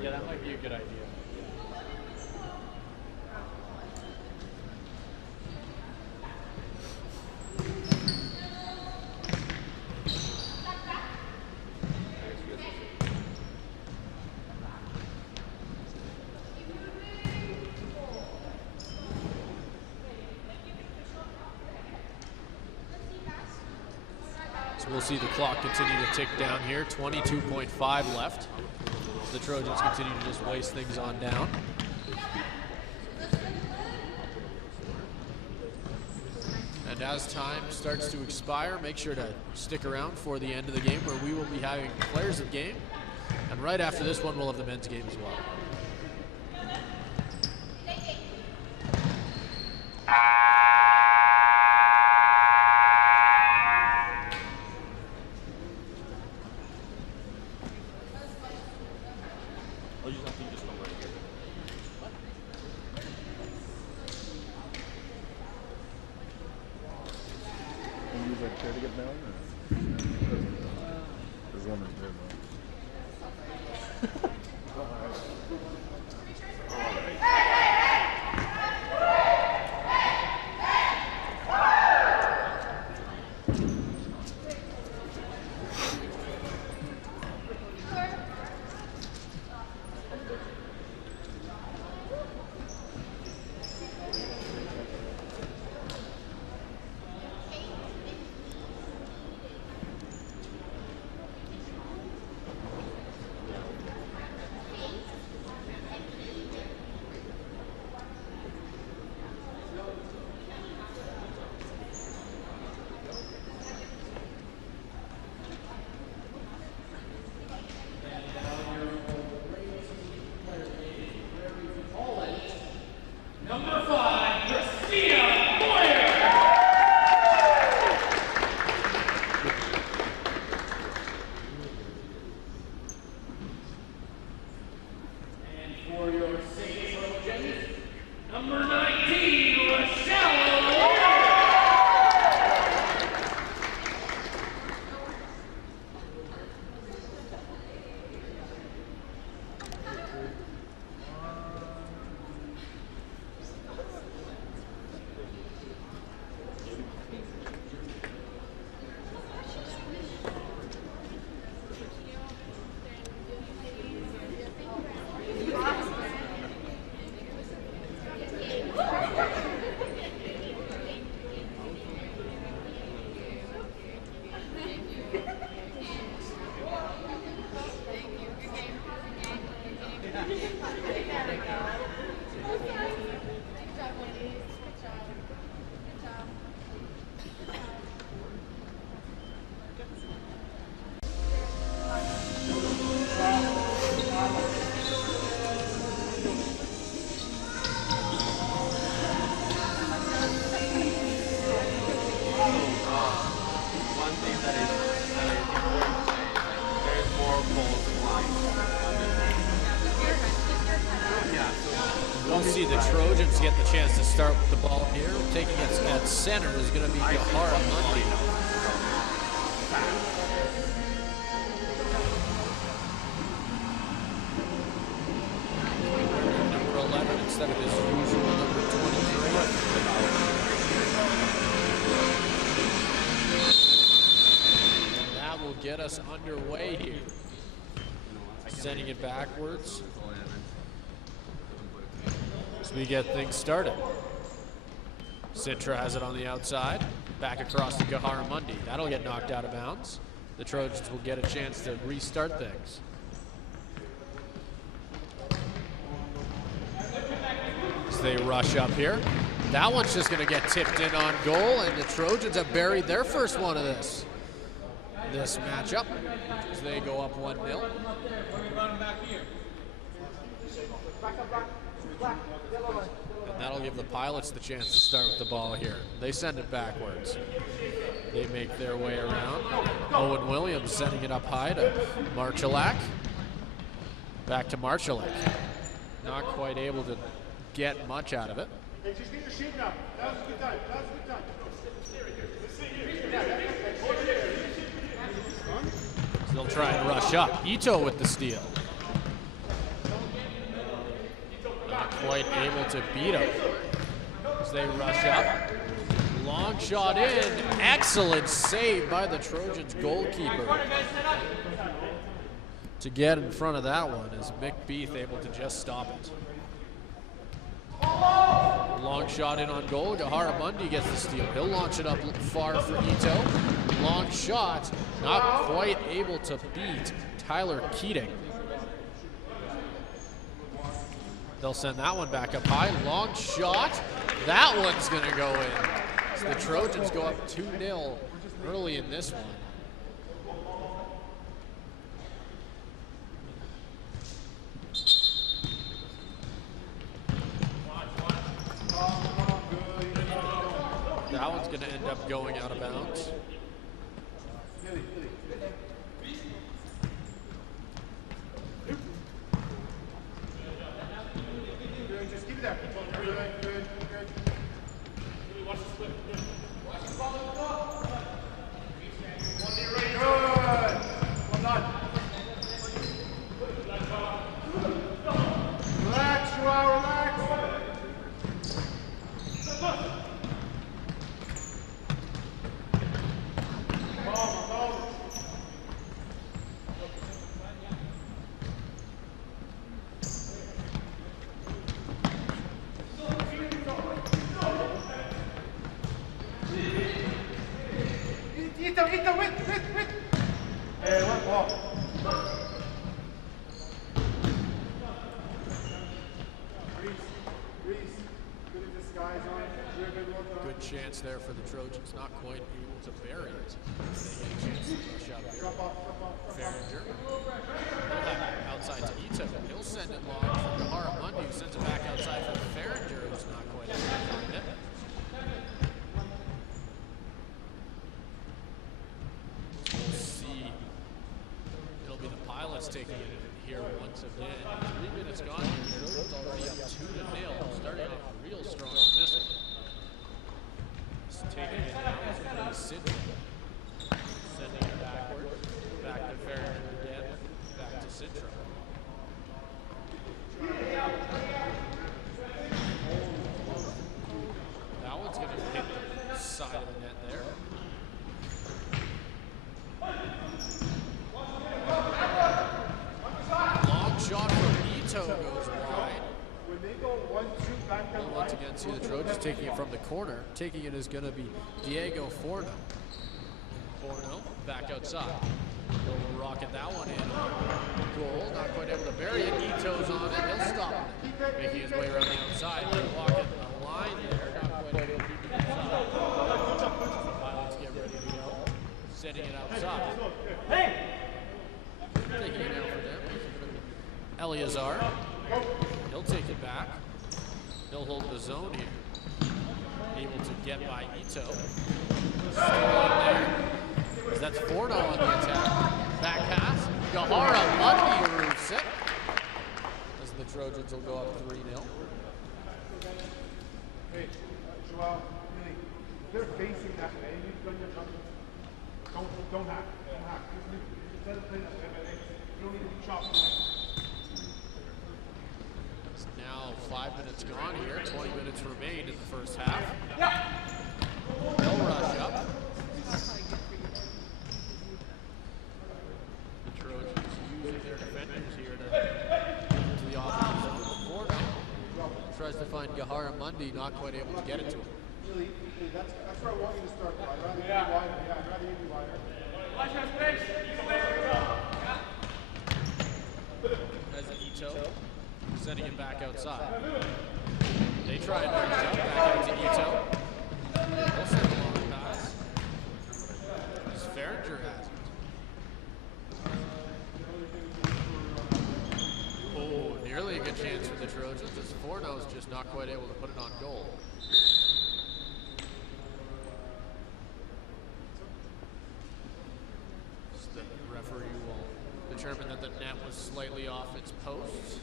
Yeah, that might be a good idea. So we'll see the clock continue to tick down here. 22.5 left. The Trojans continue to just waste things on down. And as time starts to expire, make sure to stick around for the end of the game where we will be having players of the game. And right after this one, we'll have the men's game as well. Trojans get the chance to start with the ball here. Taking it at center is going to be Gahara Mundy. Number 11 instead of his usual number 23. And that will get us underway here. Sending it backwards as we get things started. Sintra has it on the outside. Back across to Gahara Mundy. That'll get knocked out of bounds. The Trojans will get a chance to restart things. As they rush up here. That one's just going to get tipped in on goal, and the Trojans have buried their first one of this matchup as they go up 1-0. And that'll give the Pilots the chance to start with the ball here. They send it backwards. They make their way around. Owen Williams sending it up high to Marchalak. Back to Marchalak. Not quite able to get much out of it. So they'll try and rush up. Ito with the steal. Not quite able to beat him as they rush up. Long shot in. Excellent save by the Trojans goalkeeper to get in front of that one as Mick Beath able to just stop it. Long shot in on goal. Gahara Mundy gets the steal. He'll launch it up far for Ito. Long shot. Not quite able to beat Tyler Keating. They'll send that one back up high. Long shot. That one's going to go in. So the Trojans go up 2-0 early in this one. That one's going to end up going out of bounds. Good chance there for the Trojans, not quite able to bury it. They get a chance to rush out here. Farringer. He'll have it outside to Ito. He'll send it long for Gahara Mundy, who sends it back outside for Farringer, who's not quite able to find it. We'll see. It'll be the Pilots taking it here once again. 3 minutes gone here. Trojans already up 2-0, starting off real strong on this one. Taking it now is going to be Sidney. Sending it backward. Back to Farringer again. Back to Sintra. That one's going to hit the side of the net there. Long shot from Ito goes wide. And once again, see the Trojans taking it from the corner. Taking it is going to be Diego Forno. Forno back outside. He'll rocket that one in. Goal, not quite able to bury it. Ito's on it. He'll stop it. Making his way around the outside. He'll walk it the line there. Not quite able to keep it inside. Pilots get ready to go. Setting it outside. Taking it out for them. Eleazar. He'll take it back. He'll hold the zone here. Able to get by Ito. Still in there. That's Forno on the attack. Back pass. Gahara Mundy roofs it. As the Trojans will go up 3-0. Joel, really, they're facing that way. You've done your job. Don't hack. Don't hack. Instead of playing that way, you don't need to be chopped away. It's now 5 minutes gone here. 20 minutes remain in the first half. No rush up. The Trojans using their defenders here to the offensive zone. Forno tries to find Gahara Mundi, not quite able to get it to him. Really, that's where I want you to start. I'd rather you be wider. Yeah, I'd rather you be wider. As Ito sending it back outside. They try and bring it up back out to Ito. They'll send a long pass. As Farringer has it. Oh, nearly a good chance for the Trojans as Forno's just not quite able to put it on goal. The referee will determine that the net was slightly off its posts.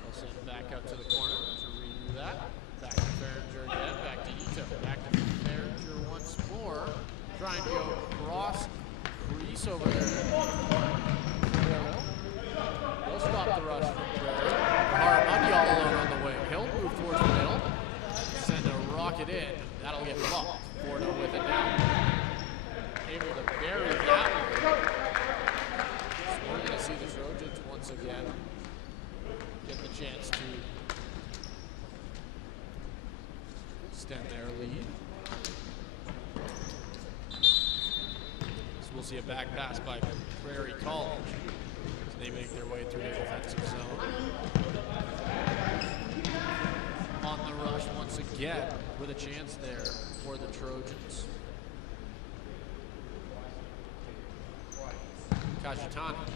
They'll send it back up to the corner to redo that. Back to Farringer again, back to Ito, back to Farringer once more. Trying to go cross crease over there. They'll stop the rush from Prairie. Haramundi all alone on the wing. He'll move towards the middle. Send a rocket in. That'll get blocked. Forno with it now. Able to bury that one. So we're going to see the Trojans once again get the chance to extend their lead. So we'll see a back pass by Prairie College as they make their way through the defensive zone. On the rush once again with a chance there for the Trojans. Kajitani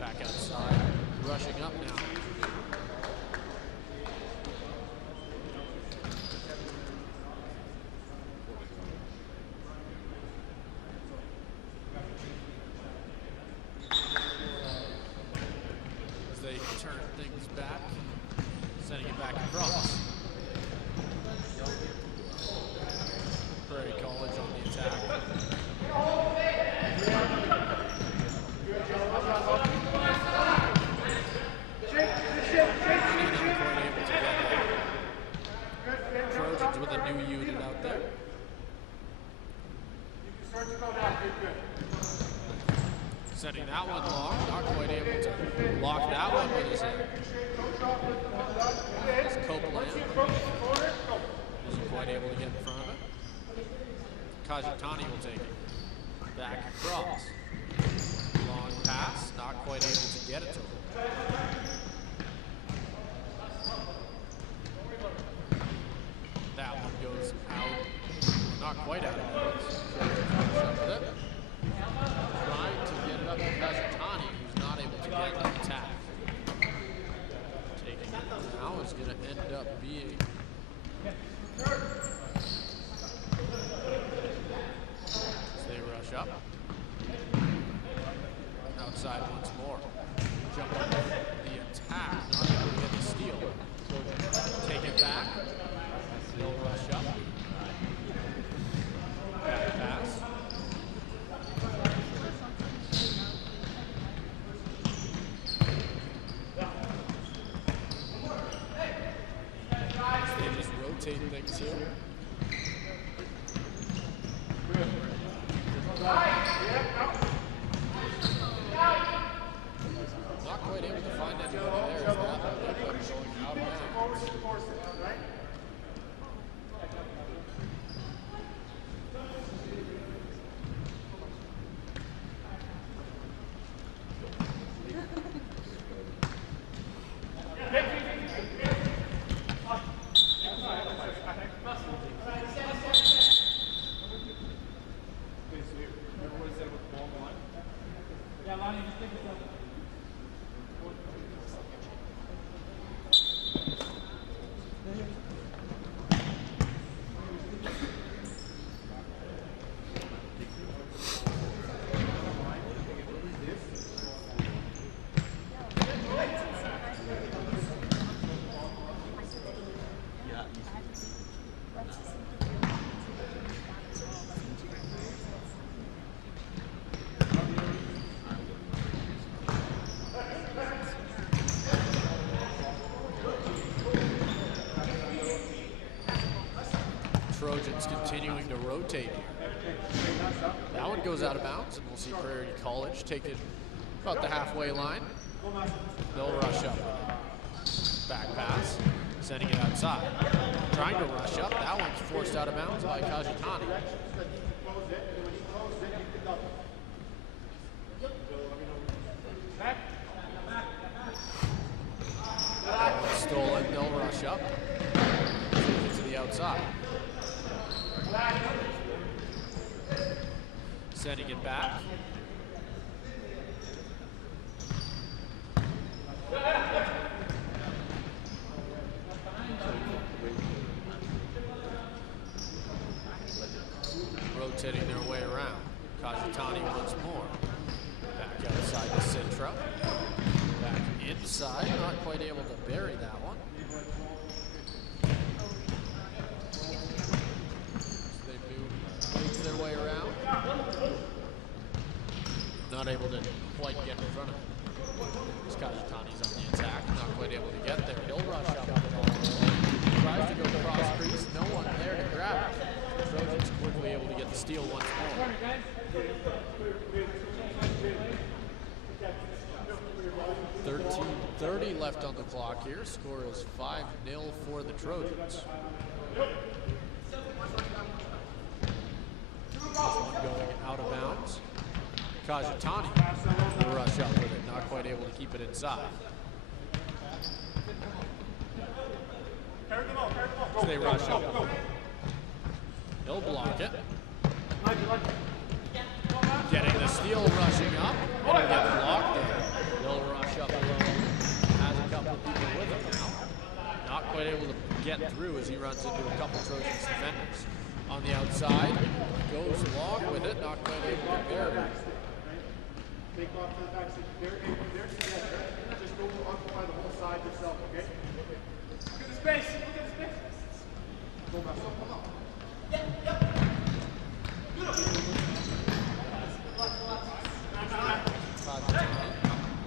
back outside, rushing up now. As they turn things back, sending it back across. Prairie College on the attack. Trojans with a new unit out there. Sending that one long, not quite able to lock that one with his hand. As Copeland wasn't quite able to get in front of it. Kajitani will take it. Back across. Long pass, not quite able to get it to him. That one goes out. Not quite out of bounds. With it. Trying to get it up to Kajitani, who's not able to get the attack. Taking it now is going to end up being they rush up. Outside once more. Jump on the attack, not able to get the steal. Take it back. They'll rush up. Back pass. They just rotate things here. Not quite able to find anybody there. It's not going out of bounds. Trojans continuing to rotate here. That one goes out of bounds, and we'll see Prairie College take it about the halfway line. They'll rush up. Back pass, sending it outside. Trying to rush up. That one's forced out of bounds by Kajitani. That one's stolen. They'll rush up. Take it to the outside. Sending it back. Rotating their way around. Kajitani once more. Back outside to Sintra. Back inside, not quite able to bury that one. So they move their way around. Not able to quite get in front of it. Kajitani's on the attack, not quite able to get there. He'll rush up with the ball. Tries to go cross crease, no one there to grab it. The Trojans quickly able to get the steal once more. 13:30 left on the clock here. Score is 5-0 for the Trojans. This one going out of bounds. Kajitani will rush up with it, not quite able to keep it inside. So they rush up. He'll block it. Getting the steal, rushing up. It'll get blocked there. He'll rush up alone. Has a couple of people with him now. Not quite able to get through as he runs into a couple Trojans defenders. On the outside, goes along with it, not quite able to bear it. Take off to the back. They're together. Just go occupy the whole side yourself, okay? Look at the space. Look at the space. Go back. Come on.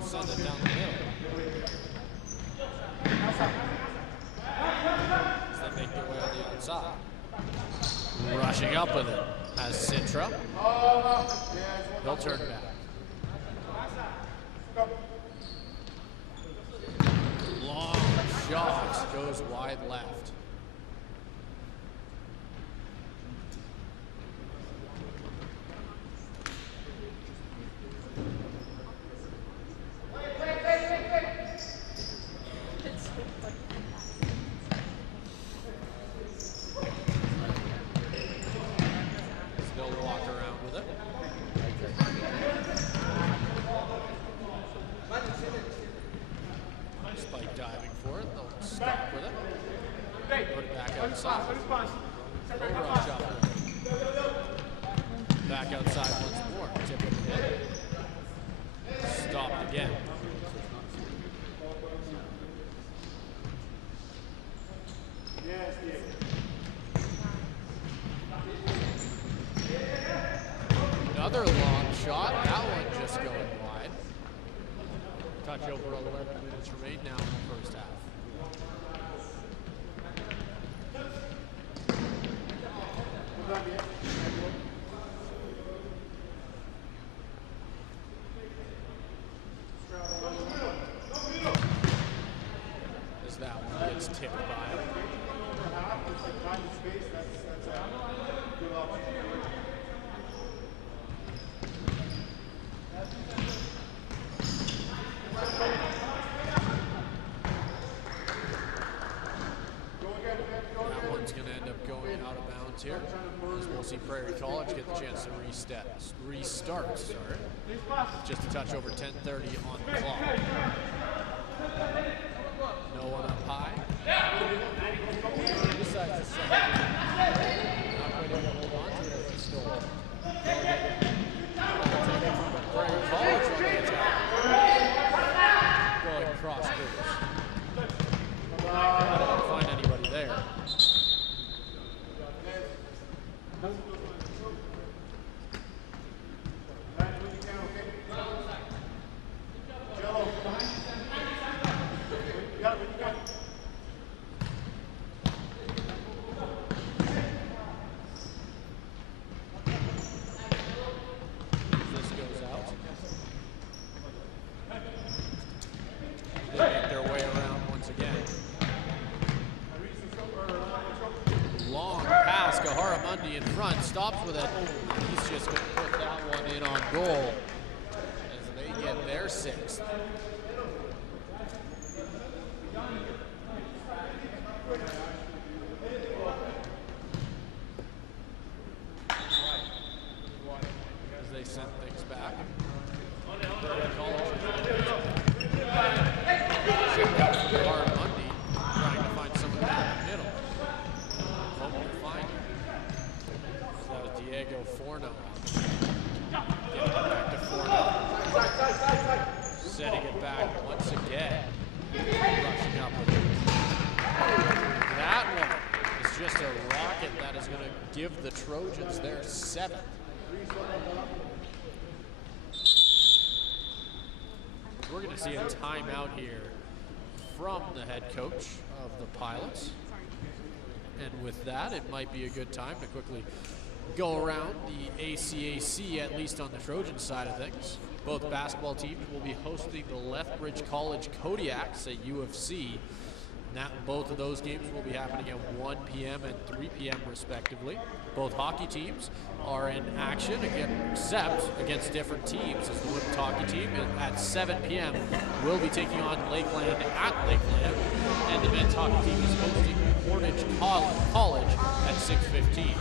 Send it down the hill. As they make their way on the outside. Rushing up with it as Sintra. He'll turn back. Long shot goes wide left. They'll walk around with it. Spike diving for it. They'll stop with it. Put it back outside. They'll rush up with it. Back outside once more. Tip of the hit. Stopped again. Another long shot. That one just going wide. Touch over 11 minutes remain now in the first half. As that one gets tipped by him. That one's going to end up going out of bounds here. As we'll see Prairie College get the chance to restart. Just a touch over 10:30 on the clock. No one up high. He decides to set it. Not quite able to hold on to it as he's still Prairie College on the attack. Going across crease. I don't find anybody there. Mundy in front, stops with it. He's just going to put that one in on goal as they get their 6th. As they send things back. Mundy trying to find someone down the middle. Hoping to find him. So that was Diego Forno. Getting it back to Forno. Setting it back once again. Rushing up with it. That one is just a rocket that is going to give the Trojans their 7th. We're going to see a timeout here from the head coach of the Pilots. And with that, it might be a good time to quickly go around the ACAC, at least on the Trojan side of things. Both basketball teams will be hosting the Lethbridge College Kodiaks at UFC. Both of those games will be happening at 1 p.m. and 3 p.m. respectively. Both hockey teams are in action, except against different teams, as the women's hockey team at 7 p.m. will be taking on Lakeland at Lakeland, and the men's hockey team is hosting Portage College at 6:15.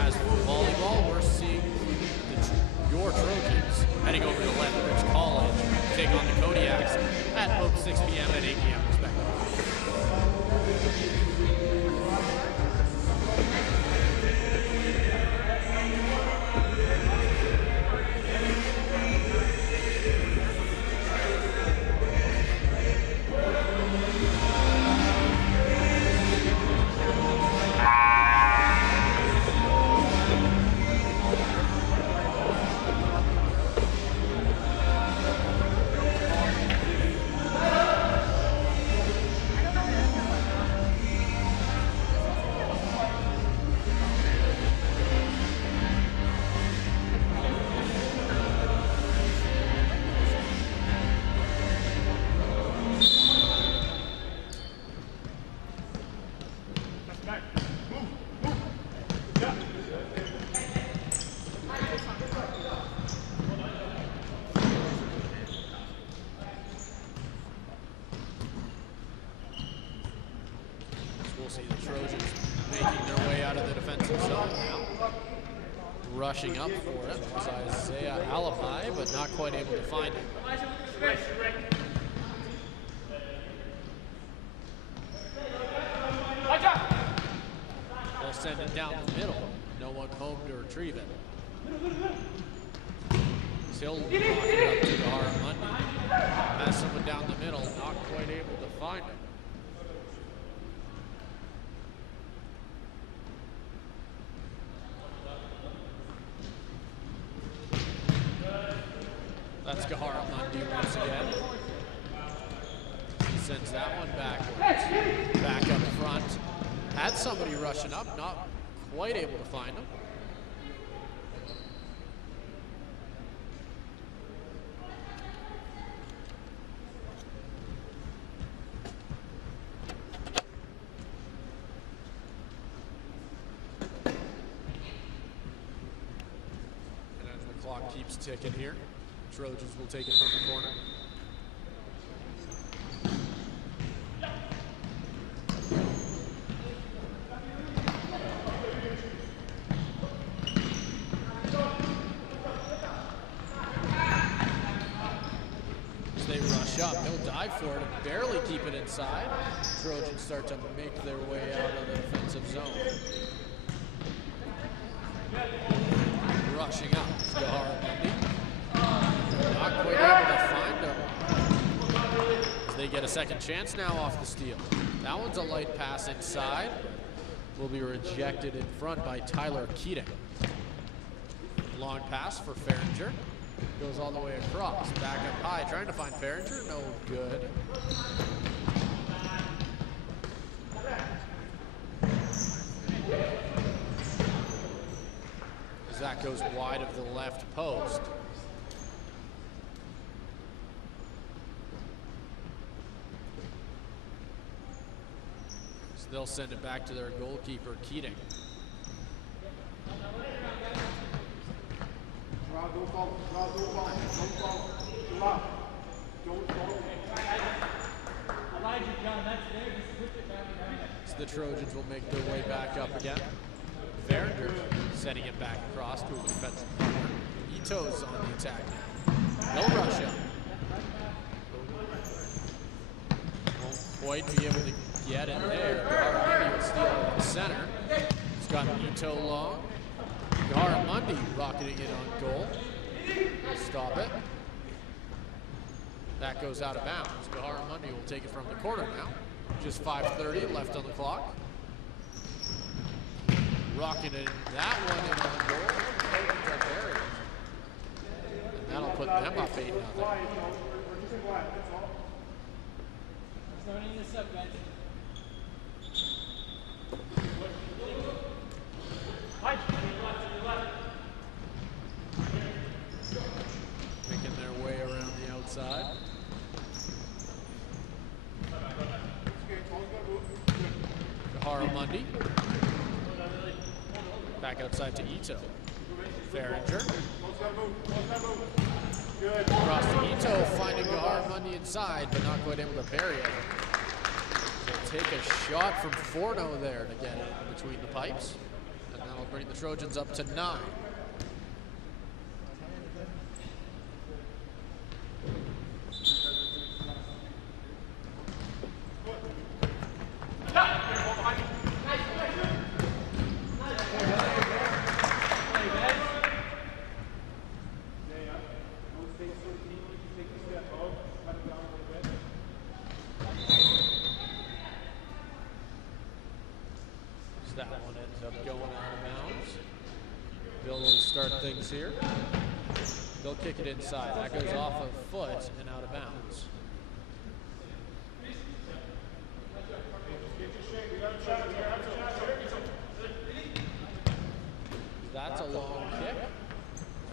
As for volleyball, we're seeing your Trojans heading over to Lethbridge College to take on the Kodiaks at both 6 p.m. and 8 p.m. respectively. We'll see the Trojans making their way out of the defensive zone now. Rushing up for it was Isaiah Alibi, but not quite able to find him. They'll send it down the middle. No one home to retrieve it. Still knocking it up to Gahara Mundy. Has someone down the middle, not quite able to find him. That's Gahara Mundy once again. He sends that one backwards. Back up front. Had somebody rushing up, not quite able to find him. And as the clock keeps ticking here, Trojans will take it from the corner. As they rush up, he'll dive for it and barely keep it inside. Trojans start to make their way out of the defensive zone. Rushing up, it's Gahara Mundy. Not quite able to find him. As they get a second chance now off the steal. That one's a light pass inside. Will be rejected in front by Tyler Keating. Long pass for Farringer. Goes all the way across. Back up high, trying to find Farringer. No good. As that goes wide of the left post. They'll send it back to their goalkeeper, Keating. Rob, don't follow. Rob, don't follow. Don't follow. Rob, don't follow. Elijah, John, that's there. Just switch it back around. So the Trojans will make their way back up again. Verger setting it back across to a defensive partner. Ito's on the attack now. No rush up. Won't quite be able to get in there. Gaharamundi will steal it in the center. He's got Ito long. Gaharamundi rocketing it on goal. Stop it. That goes out of bounds. Gaharamundi will take it from the corner now. Just 5:30 left on the clock. Rocketing that one in on the goal. And that'll put them up 8-0. Starting this up, guys. Making their way around the outside. Gaharamundi. Back outside to Ito. Farringer. Across to Ito, finding Gaharamundi inside, but not quite able to bury it. They'll take a shot from Forno there to get it between the pipes. And that'll bring the Trojans up to 9. That one ends up going out of bounds. Bill will start things here. They'll kick it inside. That goes off of foot and out of bounds. That's a long kick.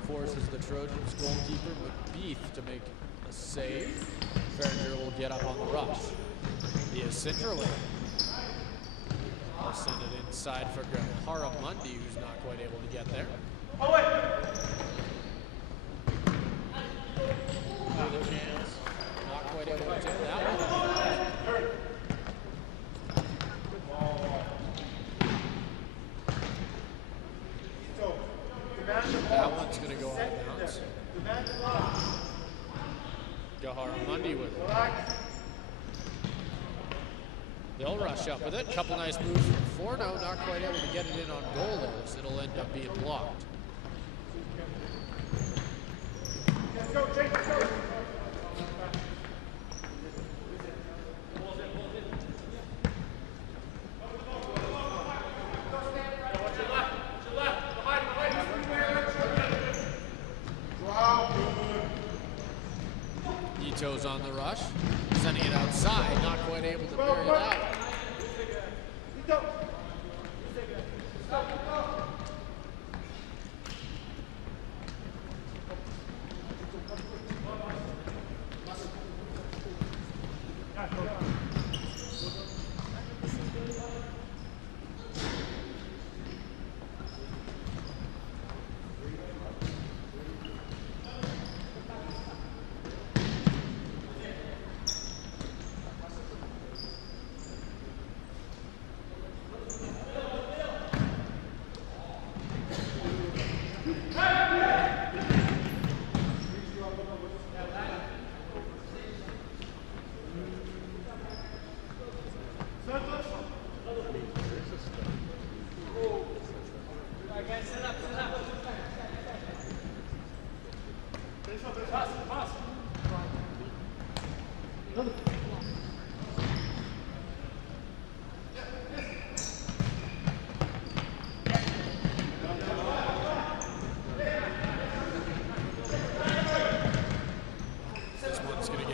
Forces the Trojans goalkeeper McBeath to make a save. Farringer will get up on the rush. He is Sinterley. I'll send it inside for Gaharamundi, who's not quite able to get there. With a chance. Not quite able to take that one. That one's going to go out of bounds. Gaharamundi with it. They'll rush up with it. Couple nice moves from Forno. Not quite able to get it in on goal though, so it'll end up being blocked. Ito's on the rush, sending it outside, not quite able to bury it out.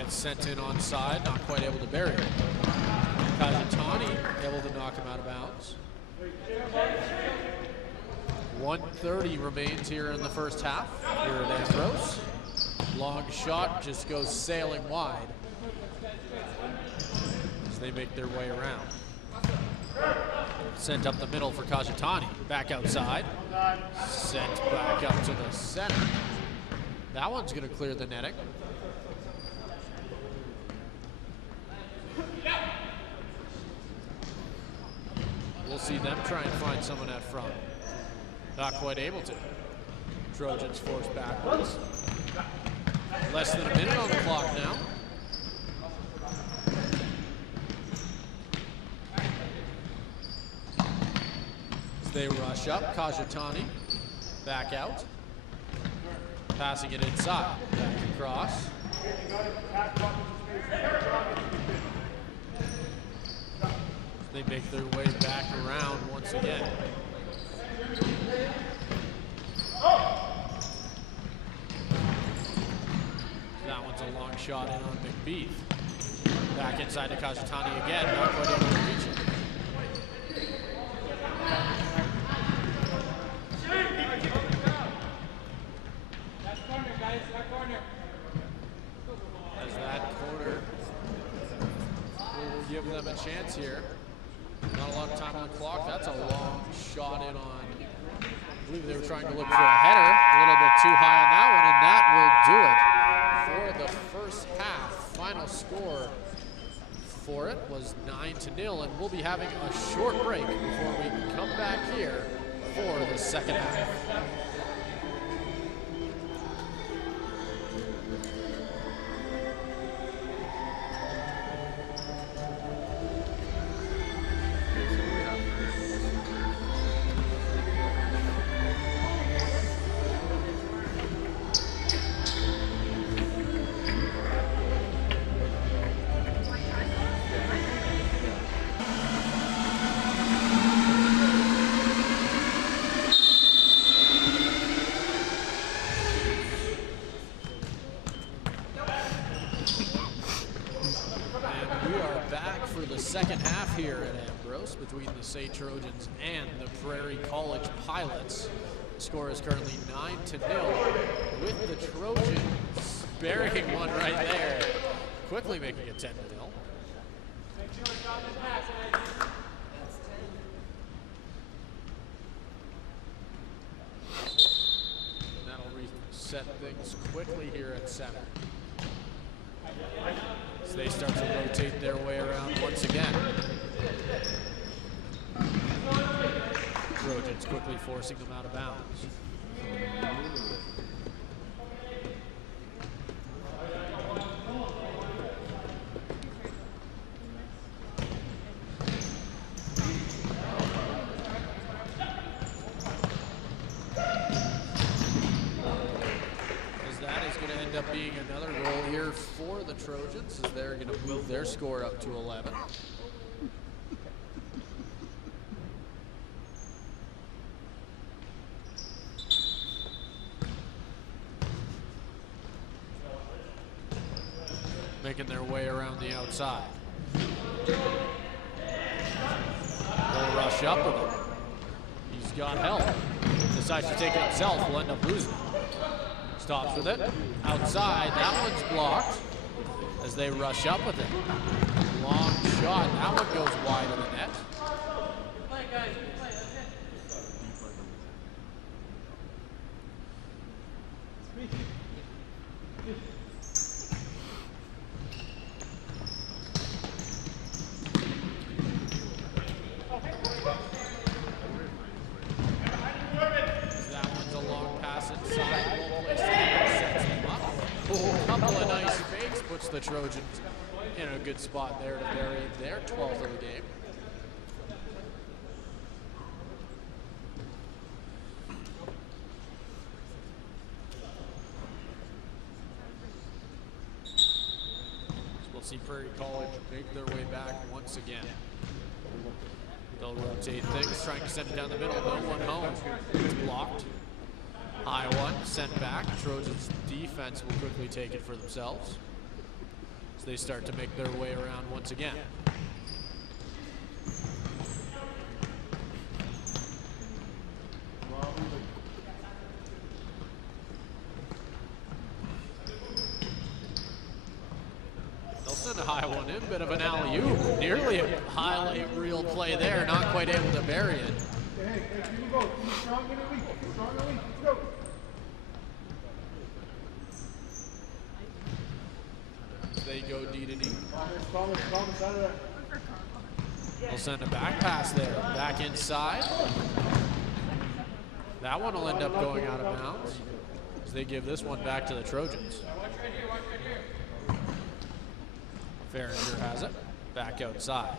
Sent in onside, not quite able to bury it. Kazatani able to knock him out of bounds. 1:30 remains here in the first half here at Ambrose. Long shot just goes sailing wide as they make their way around. Sent up the middle for Kazatani. Back outside. Sent back up to the center. That one's going to clear the netting. We'll see them try and find someone at front. Not quite able to. Trojans forced backwards. Less than a minute on the clock now. As they rush up, Kajitani back out. Passing it inside, back across. They make their way back around once again. That one's a long shot in on McBeath. Back inside to Kajitani again, not quite able to reach it. As that corner will give them a chance here. Not a lot of time on the clock. That's a long shot in on, I believe they were trying to look for a header. A little bit too high on that one, and that will do it for the first half. Final score for it was 9-0, and we'll be having a short break before we come back here for the second half. Second half here at Ambrose between the SAIT Trojans and the Prairie College Pilots. The score is currently 9-0 with the Trojans burying one right there, quickly making it 10-0. That'll reset things quickly here at center. As they start to rotate their way around once again. Trojans quickly forcing them out of bounds. Being another goal here for the Trojans as they're going to move their score up to 11. Making their way around the outside. They'll rush up with him. He's got help. Decides to take it himself. Will end up losing. Stops with it. Outside, that one's blocked as they rush up with it. Long shot, that one goes wide of the net. Play, guys, play, that's it. That one's a long pass inside. Sets them up. A couple of nice fakes puts the Trojans in a good spot there to bury their 12th of the game. We'll see Prairie College make their way back once again. They'll rotate things, trying to send it down the middle. No one home. It's blocked. High one, sent back. Trojans defense will quickly take it for themselves as they start to make their way around once again. They'll send a high one in, bit of an alley-oop. Nearly a highlight reel play there, not quite able to bury it. Hey, here we go. Strong in the week. Strong in the week. Let's go. they go D to D. Thomas, out of there. We'll send a back pass there. Back inside. That one will end up going out of bounds as they give this one back to the Trojans. Farringer has it. Back outside.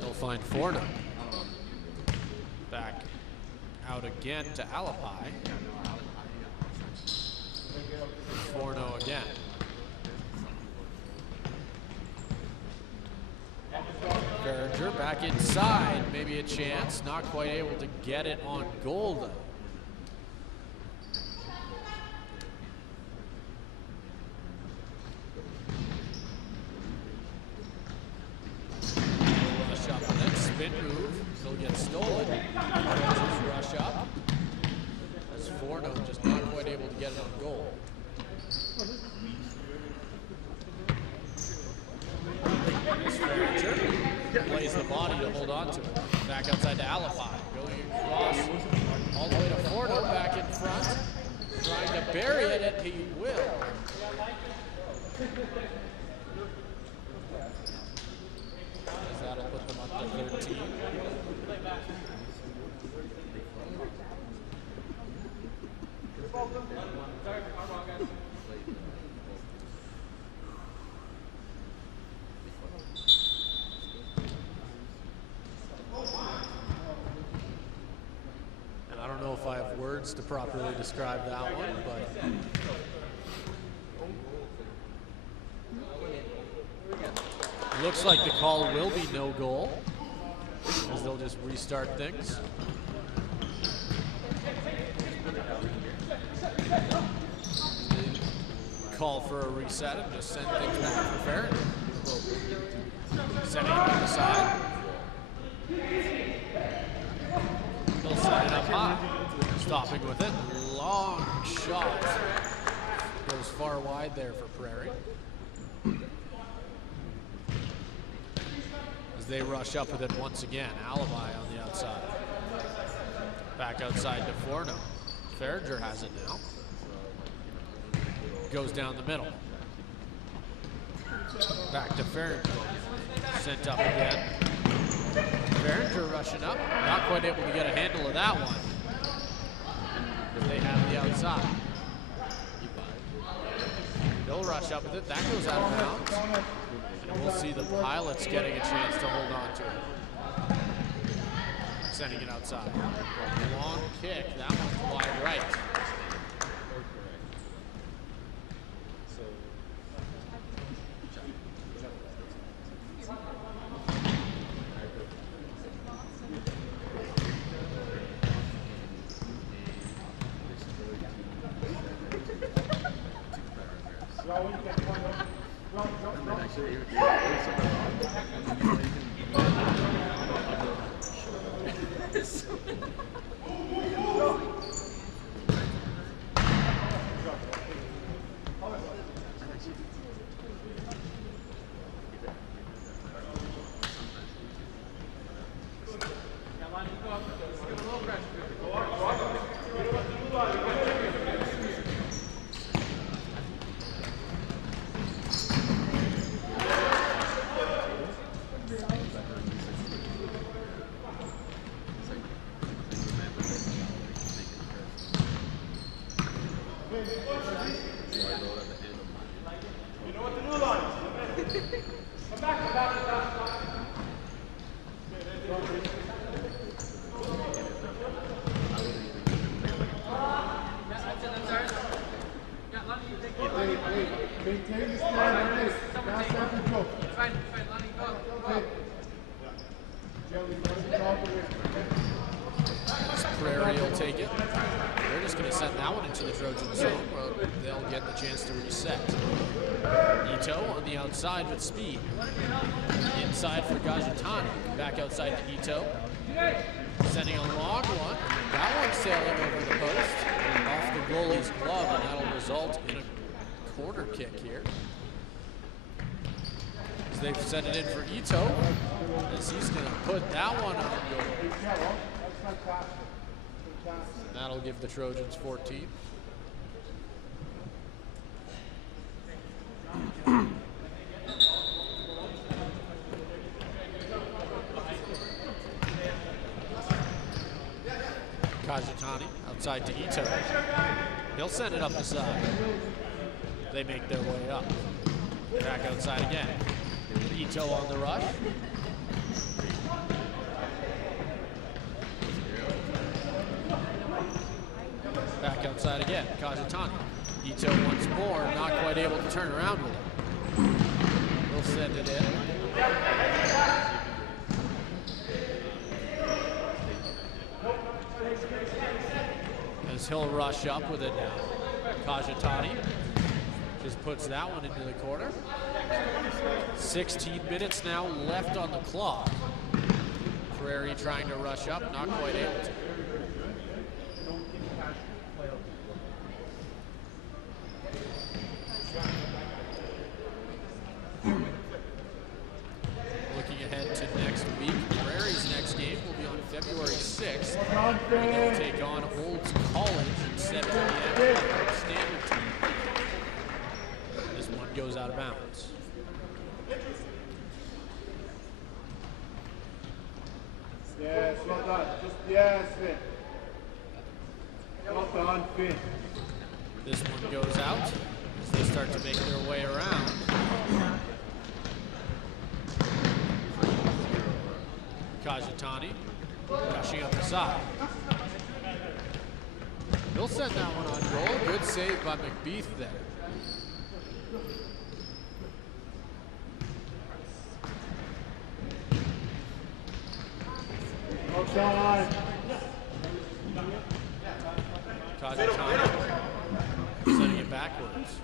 They'll find Forno. Back out again to Alapai. Forno again. Farringer back inside. Maybe a chance. Not quite able to get it on goal though. Rush up and then spin move. He'll get stolen. Trojans rush up. As Forno just not quite able to get it on goal. Farringer plays the body to hold on to it. Back outside to Alapai. Going across all the way to Forno, back in front. Trying to bury it, and he will. As that'll put them up to 13. And I don't know if I have words to properly describe that one, but looks like the call will be no goal, as they'll just restart things. Call for a reset and just send things back for Farringer. Setting it on the side. He'll set it up high. Stopping with it. Long shot. Goes far wide there for Prairie. As they rush up with it once again. Alibi on the outside. Back outside to Forno. Farringer has it now. Goes down the middle. Back to Farringer. Sent up again. Farringer rushing up. Not quite able to get a handle of that one. They have the outside. They'll rush up with it. That goes out of bounds. And we'll see the Pilots getting a chance to hold on to it. Sending it outside. Long kick. That one's wide right. Prairie will take it. They're just going to send that one into the Trojan zone where they'll get the chance to reset. Ito on the outside with speed. Inside for Gajitani. Back outside to Ito. Sending a long one. That one's sailing over the post. Off the goalie's glove, and that'll result in a corner kick here. As they've sent it in for Ito. As he's going to put that one on goal. And that'll give the Trojans 14. Kajitani outside to Ito. He'll send it up the side. They make their way up. Back outside again. Ito on the rush. Back outside again, Kajitani. Ito once more, not quite able to turn around with it. He'll send it in. As he'll rush up with it now. Kajitani just puts that one into the corner. 16 minutes now left on the clock. Prairie trying to rush up, not quite able to. Looking ahead to next week, Prairie's next game will be on February 6th. Where they'll take on Olds College at 7 p.m. Standard Time. This one goes out of bounds. Yes, well done. Just, yes, Finn. Well done, Finn. This one goes out as they start to make their way around. Kajitani rushing up the side. He'll send that one on goal. Good save by McBeath there. Well done. Kajitani sending it backwards.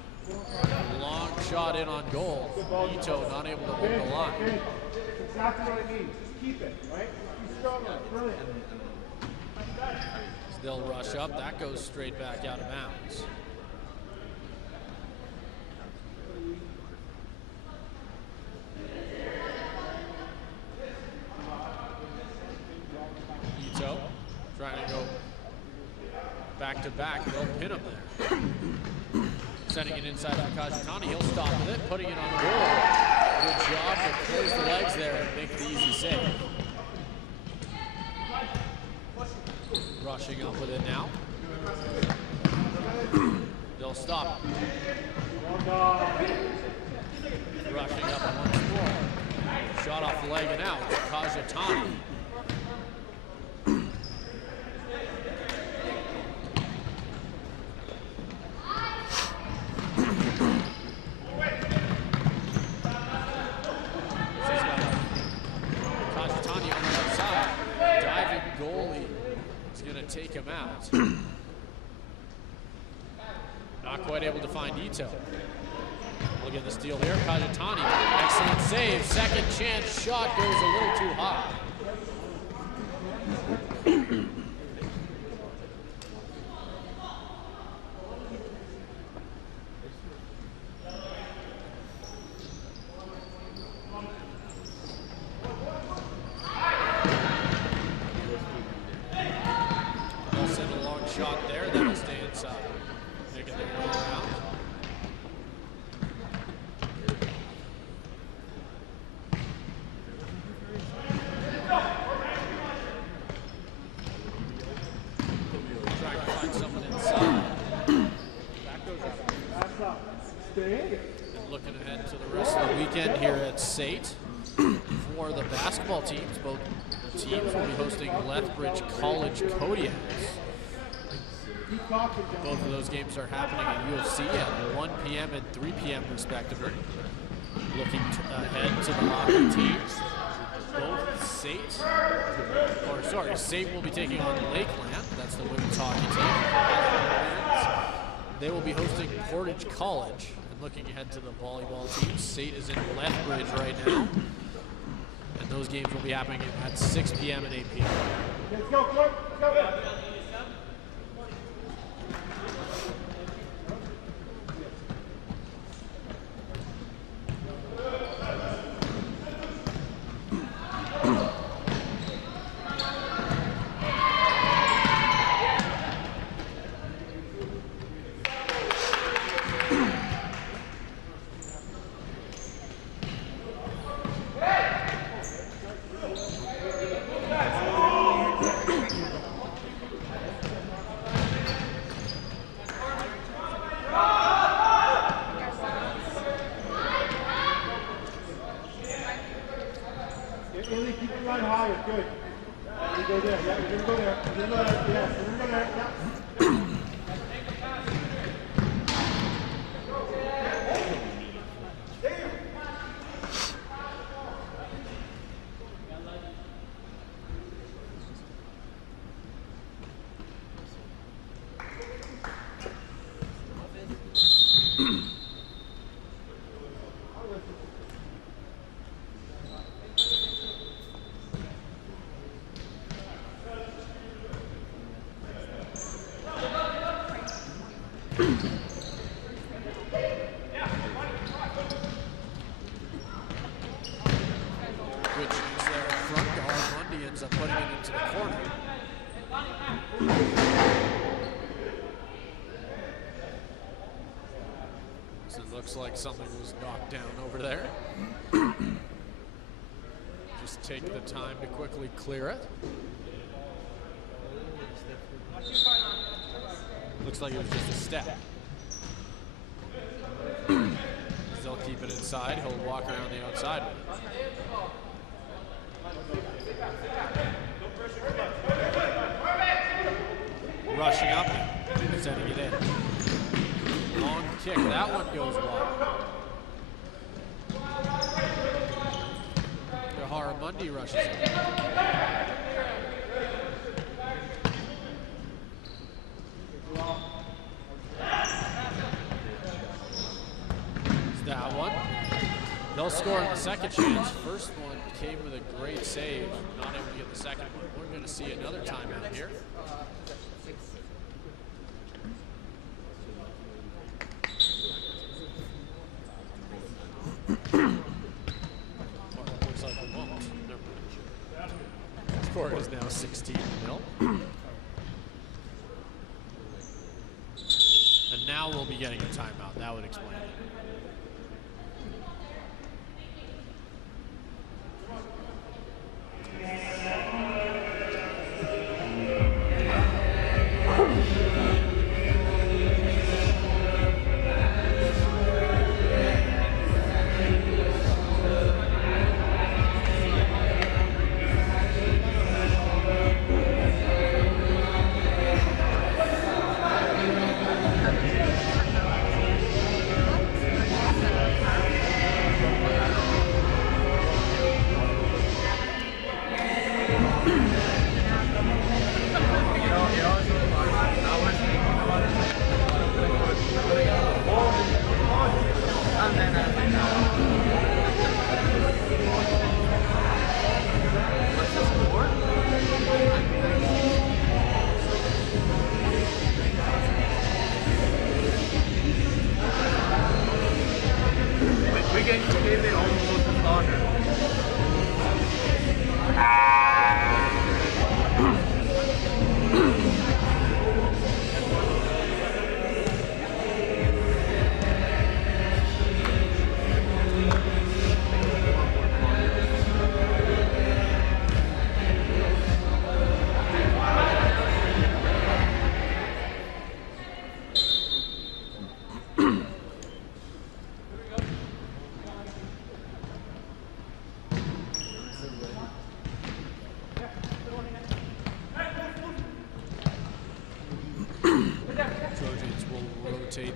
Long shot in on goal. Ito not able to hold the line. Finn, that's exactly what it means. Just keep it, right? Keep strong. Brilliant. They'll rush up. That goes straight back out of bounds. Ito trying to go back to back. They'll pin him there. Sending it inside on Kajitani. He'll stop with it, putting it on goal. Good job to close the legs there and make the easy save. Rushing up with it now. They'll stop. Rushing up once more. Shot off the leg and out. Kajitani. Kajitani on the outside. Diving goalie is going to take him out. Not quite able to find Ito. Look at the steal here. Kajitani, excellent save. Second chance shot goes a little too high. They'll send a long shot there. That'll stay inside. Making their way around. Trying to find someone inside. Back goes up. That's up. Stay. And looking ahead to the rest of the weekend here at SAIT. For the basketball teams, both teams will be hosting Lethbridge College Kodiaks. Both of those games are happening at UFC at 1 p.m. and 3 p.m. respectively. Looking ahead to the hockey teams. Both SAIT will be taking on Lakeland. That's the women's hockey team. They will be hosting Portage College. And looking ahead to the volleyball team, SAIT is in Lethbridge right now. And those games will be happening at 6 p.m. and 8 p.m. Let's go, Clark. Let's go. higher. Good. You go there. Yeah, you're gonna go there. You're gonna go there. Yes, you're gonna go there. Yeah. Good chance there in front. Mundy ends up putting it into the corner. So it looks like something was knocked down over there. Just take the time to quickly clear it. Looks like it was just a step. They'll keep it inside. He'll walk around the outside with it. Rushing up, sending it in. Long kick, that one goes wide. Mundy rushes in. That one. They'll score in the second chance. First one came with a great save. Not able to get the second one. We're going to see another timeout here. Looks like we won't. The score is now 16-0. And now we'll be getting a timeout. That would explain it.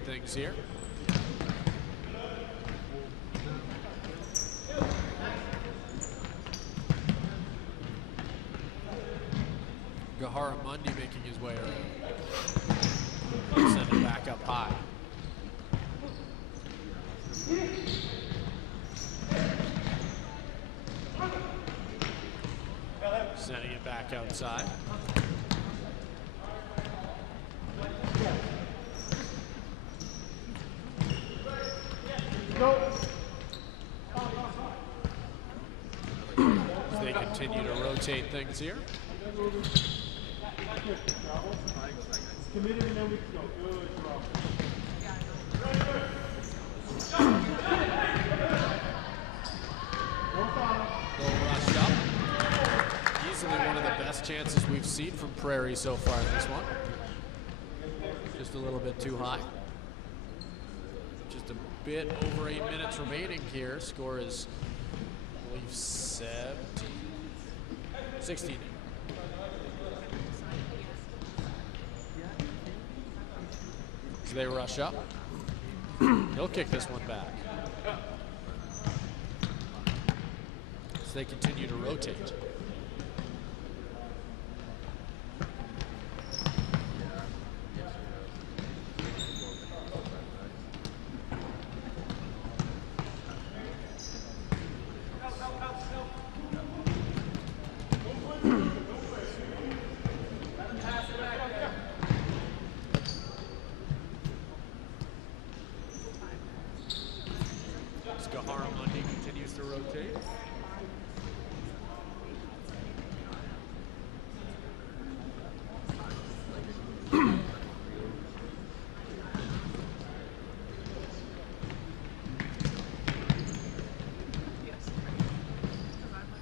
Things here. Mundy making his way around. Send it back up high. Sending it back outside. As they continue to rotate things here. They'll rush up. Easily one of the best chances we've seen from Prairie so far in this one. Just a little bit too high. Just a bit over 8 minutes remaining here. Score is, I believe, 17. 16. So they rush up. He'll kick this one back. So they continue to rotate. Continues to rotate.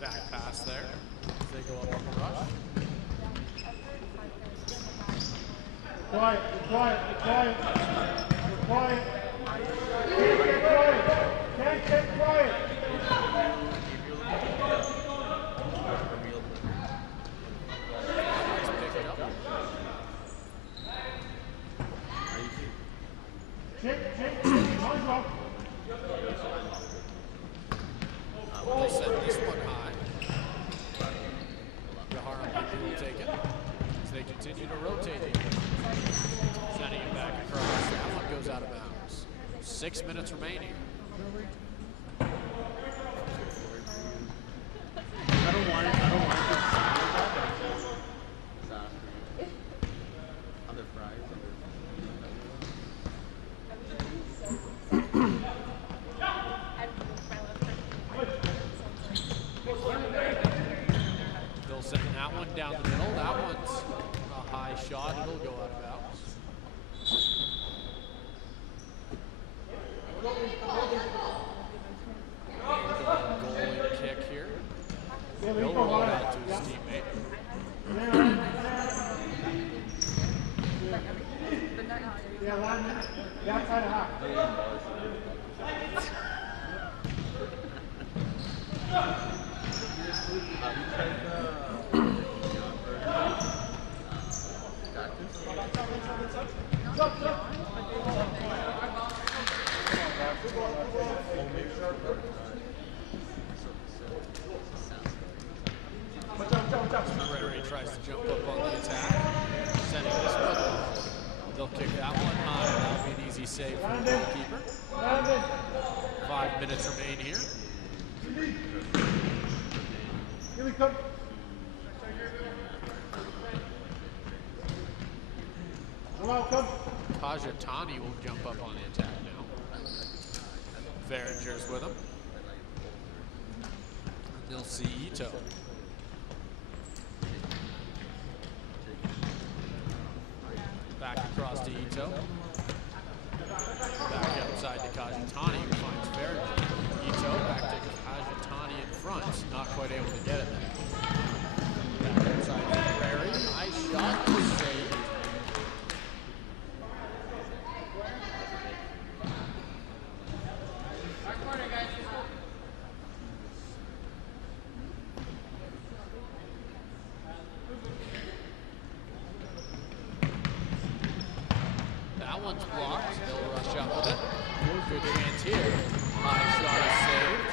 Back pass there. They go up on the rush. Quiet, quiet, quiet, quiet. Can't get quiet. Can't get quiet. They send this one high. The Harlem people will take it as they continue to rotate it. Sending it back across. That one goes out of bounds. 6 minutes remaining. I don't want this sound like that. Other fries. They'll send that one down the middle. That one's a high shot. It'll go out of bounds. Goalie kick here. He'll roll it out to his teammate. Yeah, outside of half. Prairie tries to jump up on the attack. Sending this one. They'll kick that one high. That'll be an easy save for the goalkeeper. 5 minutes remain here. Here we come. Welcome. Kajatani will jump up on the attack now. Verringer's with him. And they'll see Ito. Back across to Ito. Back outside to Kajatani, who finds Verringer. Ito back to Kajatani in front. Not quite able to get it there. Back outside to Prairie. Nice shot. Save. That one's blocked. They'll rush up with it. Good chance here. High shot is saved.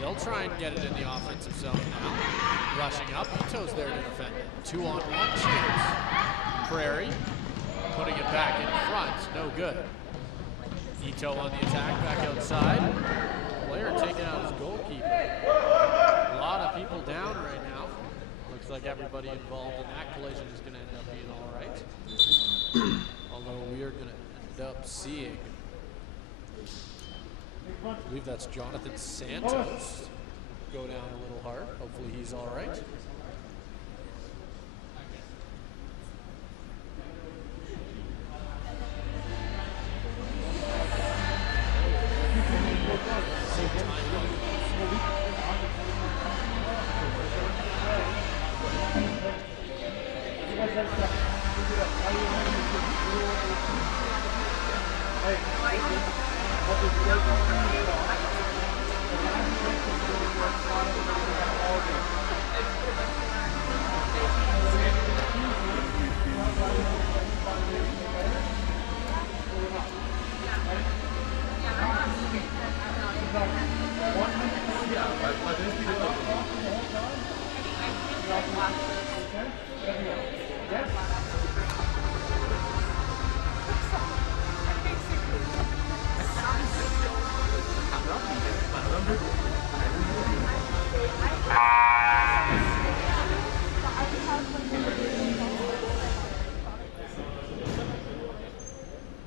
They'll try and get it in the offensive zone now. Rushing up. Ito's there to defend it. 2-on-1 chance. Prairie putting it back in front. No good. Ito on the attack. Back outside. Player taking out his goalkeeper. A lot of people down right now. Looks like everybody involved in that collision is going to end up being all right. Although we are going to end up seeing, I believe that's Jonathan Santos, go down a little hard. Hopefully he's all right.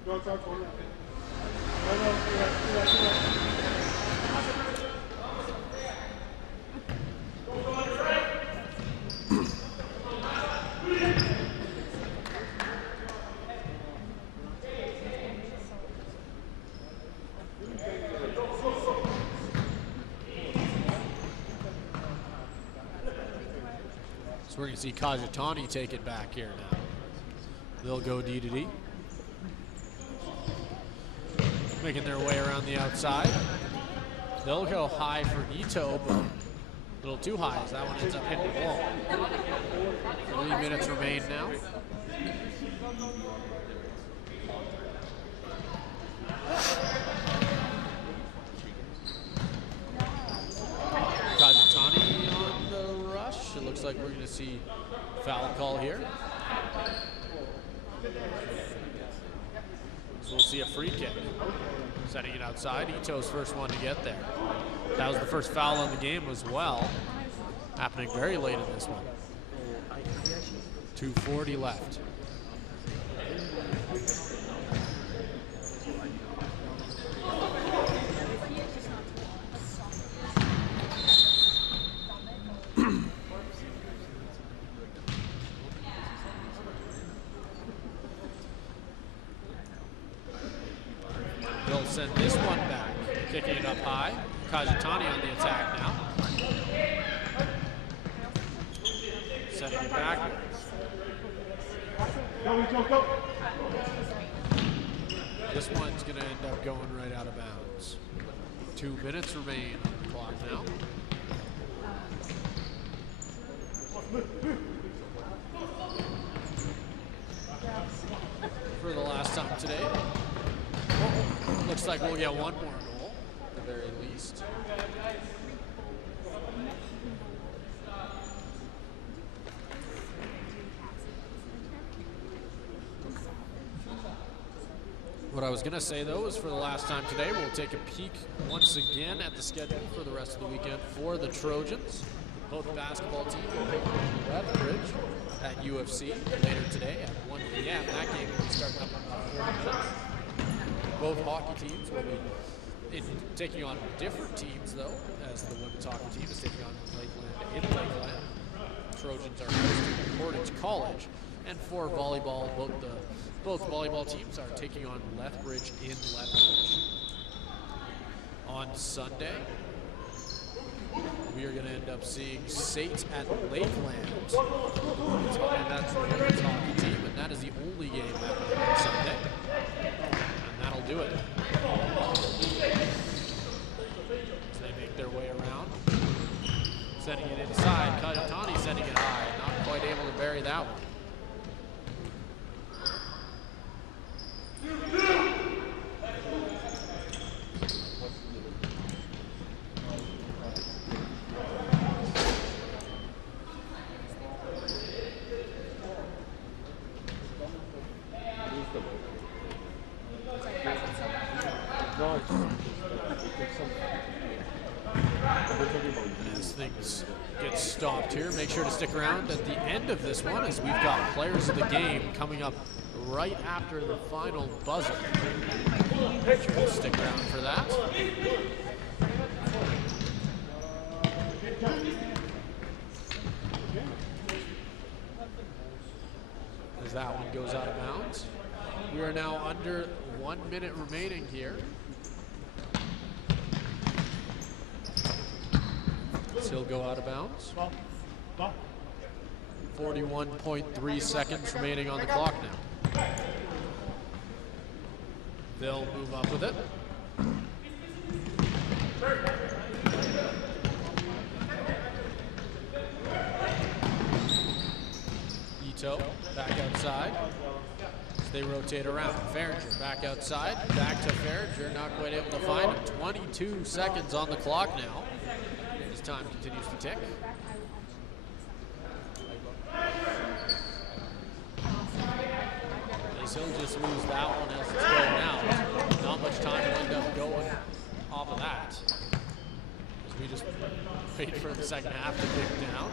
Go outside for now. No, So we're going to see Kajitani take it back here now. They'll go D to D. Making their way around the outside. They'll go high for Ito, but a little too high as that one ends up hitting the wall. 3 minutes remain now. Kajitani on the rush. It looks like we're going to see foul call here. So we'll see a free kick. Setting it outside. Ito's first one to get there. That was the first foul on the game as well. Happening very late in this one. 2:40 left. They'll send this one back. Kicking it up high. Kajitani on the attack now. Setting it back. go. This one's going to end up going right out of bounds. 2 minutes remain on the clock now. For the last time today. Looks like we'll get one more goal, at the very least. What I was going to say, though, is for the last time today, we'll take a peek once again at the schedule for the rest of the weekend for the Trojans. Both basketball teams will pick Lethbridge at UFC later today at 1 p.m. That game will be starting up in about 40 minutes. Both hockey teams will be taking on different teams, though, as the women's hockey team is taking on Lakeland in Lakeland. Trojans are hosting Portage College, and for volleyball, both volleyball teams are taking on Lethbridge in Lethbridge. On Sunday, we are going to end up seeing SAIT at Lakeland, and that's the women's hockey team, and that is the only game happening on Sunday. That'll do it. As they make their way around. Sending it inside. Kajitani sending it high. Not quite able to bury that one. As things get stopped here, make sure to stick around at the end of this one as we've got players of the game coming up right after the final buzzer. Make sure to stick around for that. As that one goes out of bounds. We are now under 1 minute remaining here. He'll go out of bounds. 41.3 seconds remaining on the clock now. They'll move up with it. Ito back outside. As they rotate around. Farringer back outside. Back to Farringer. Not quite able to find him. 22 seconds on the clock now. Time continues to tick. We'll just lose that one as it's going out. Not much time will end up going off of that. As we just wait for the second half to kick down.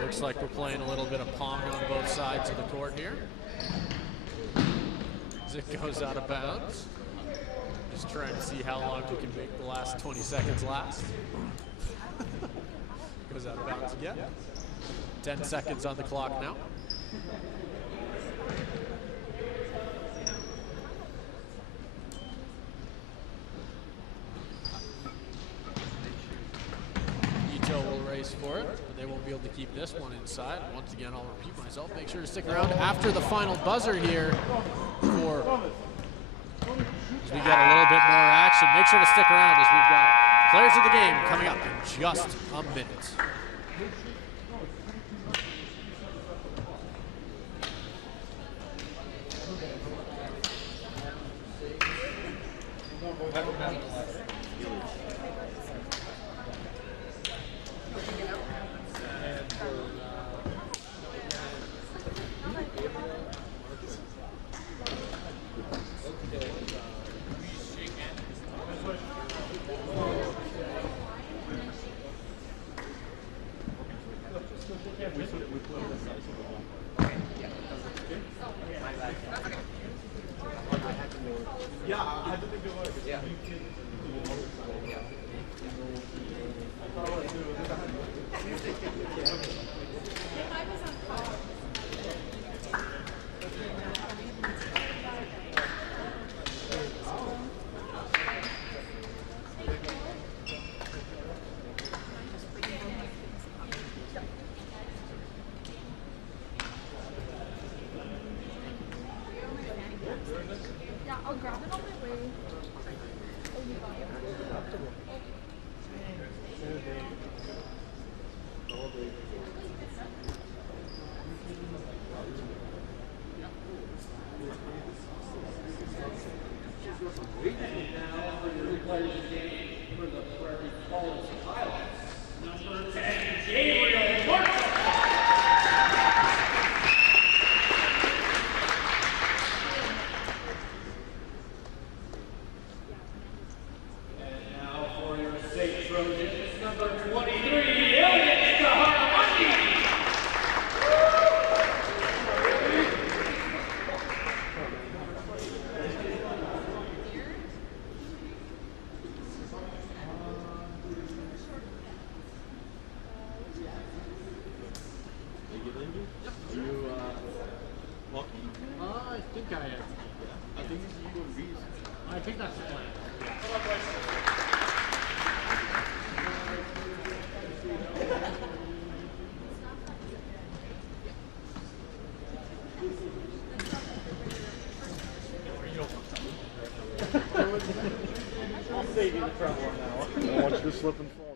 Looks like we're playing a little bit of pong on both sides of the court here. As it goes out of bounds. Just trying to see how long we can make the last 20 seconds last. Goes out of bounds again. 10 seconds on the clock now. Will race for it, but they won't be able to keep this one inside. Once again, I'll repeat myself. Make sure to stick around after the final buzzer here for as we get a little bit more action. Make sure to stick around as we've got players of the game coming up in just a minute. I think that's the plan. I'll save you the trouble on that one. Watch this slip and fall.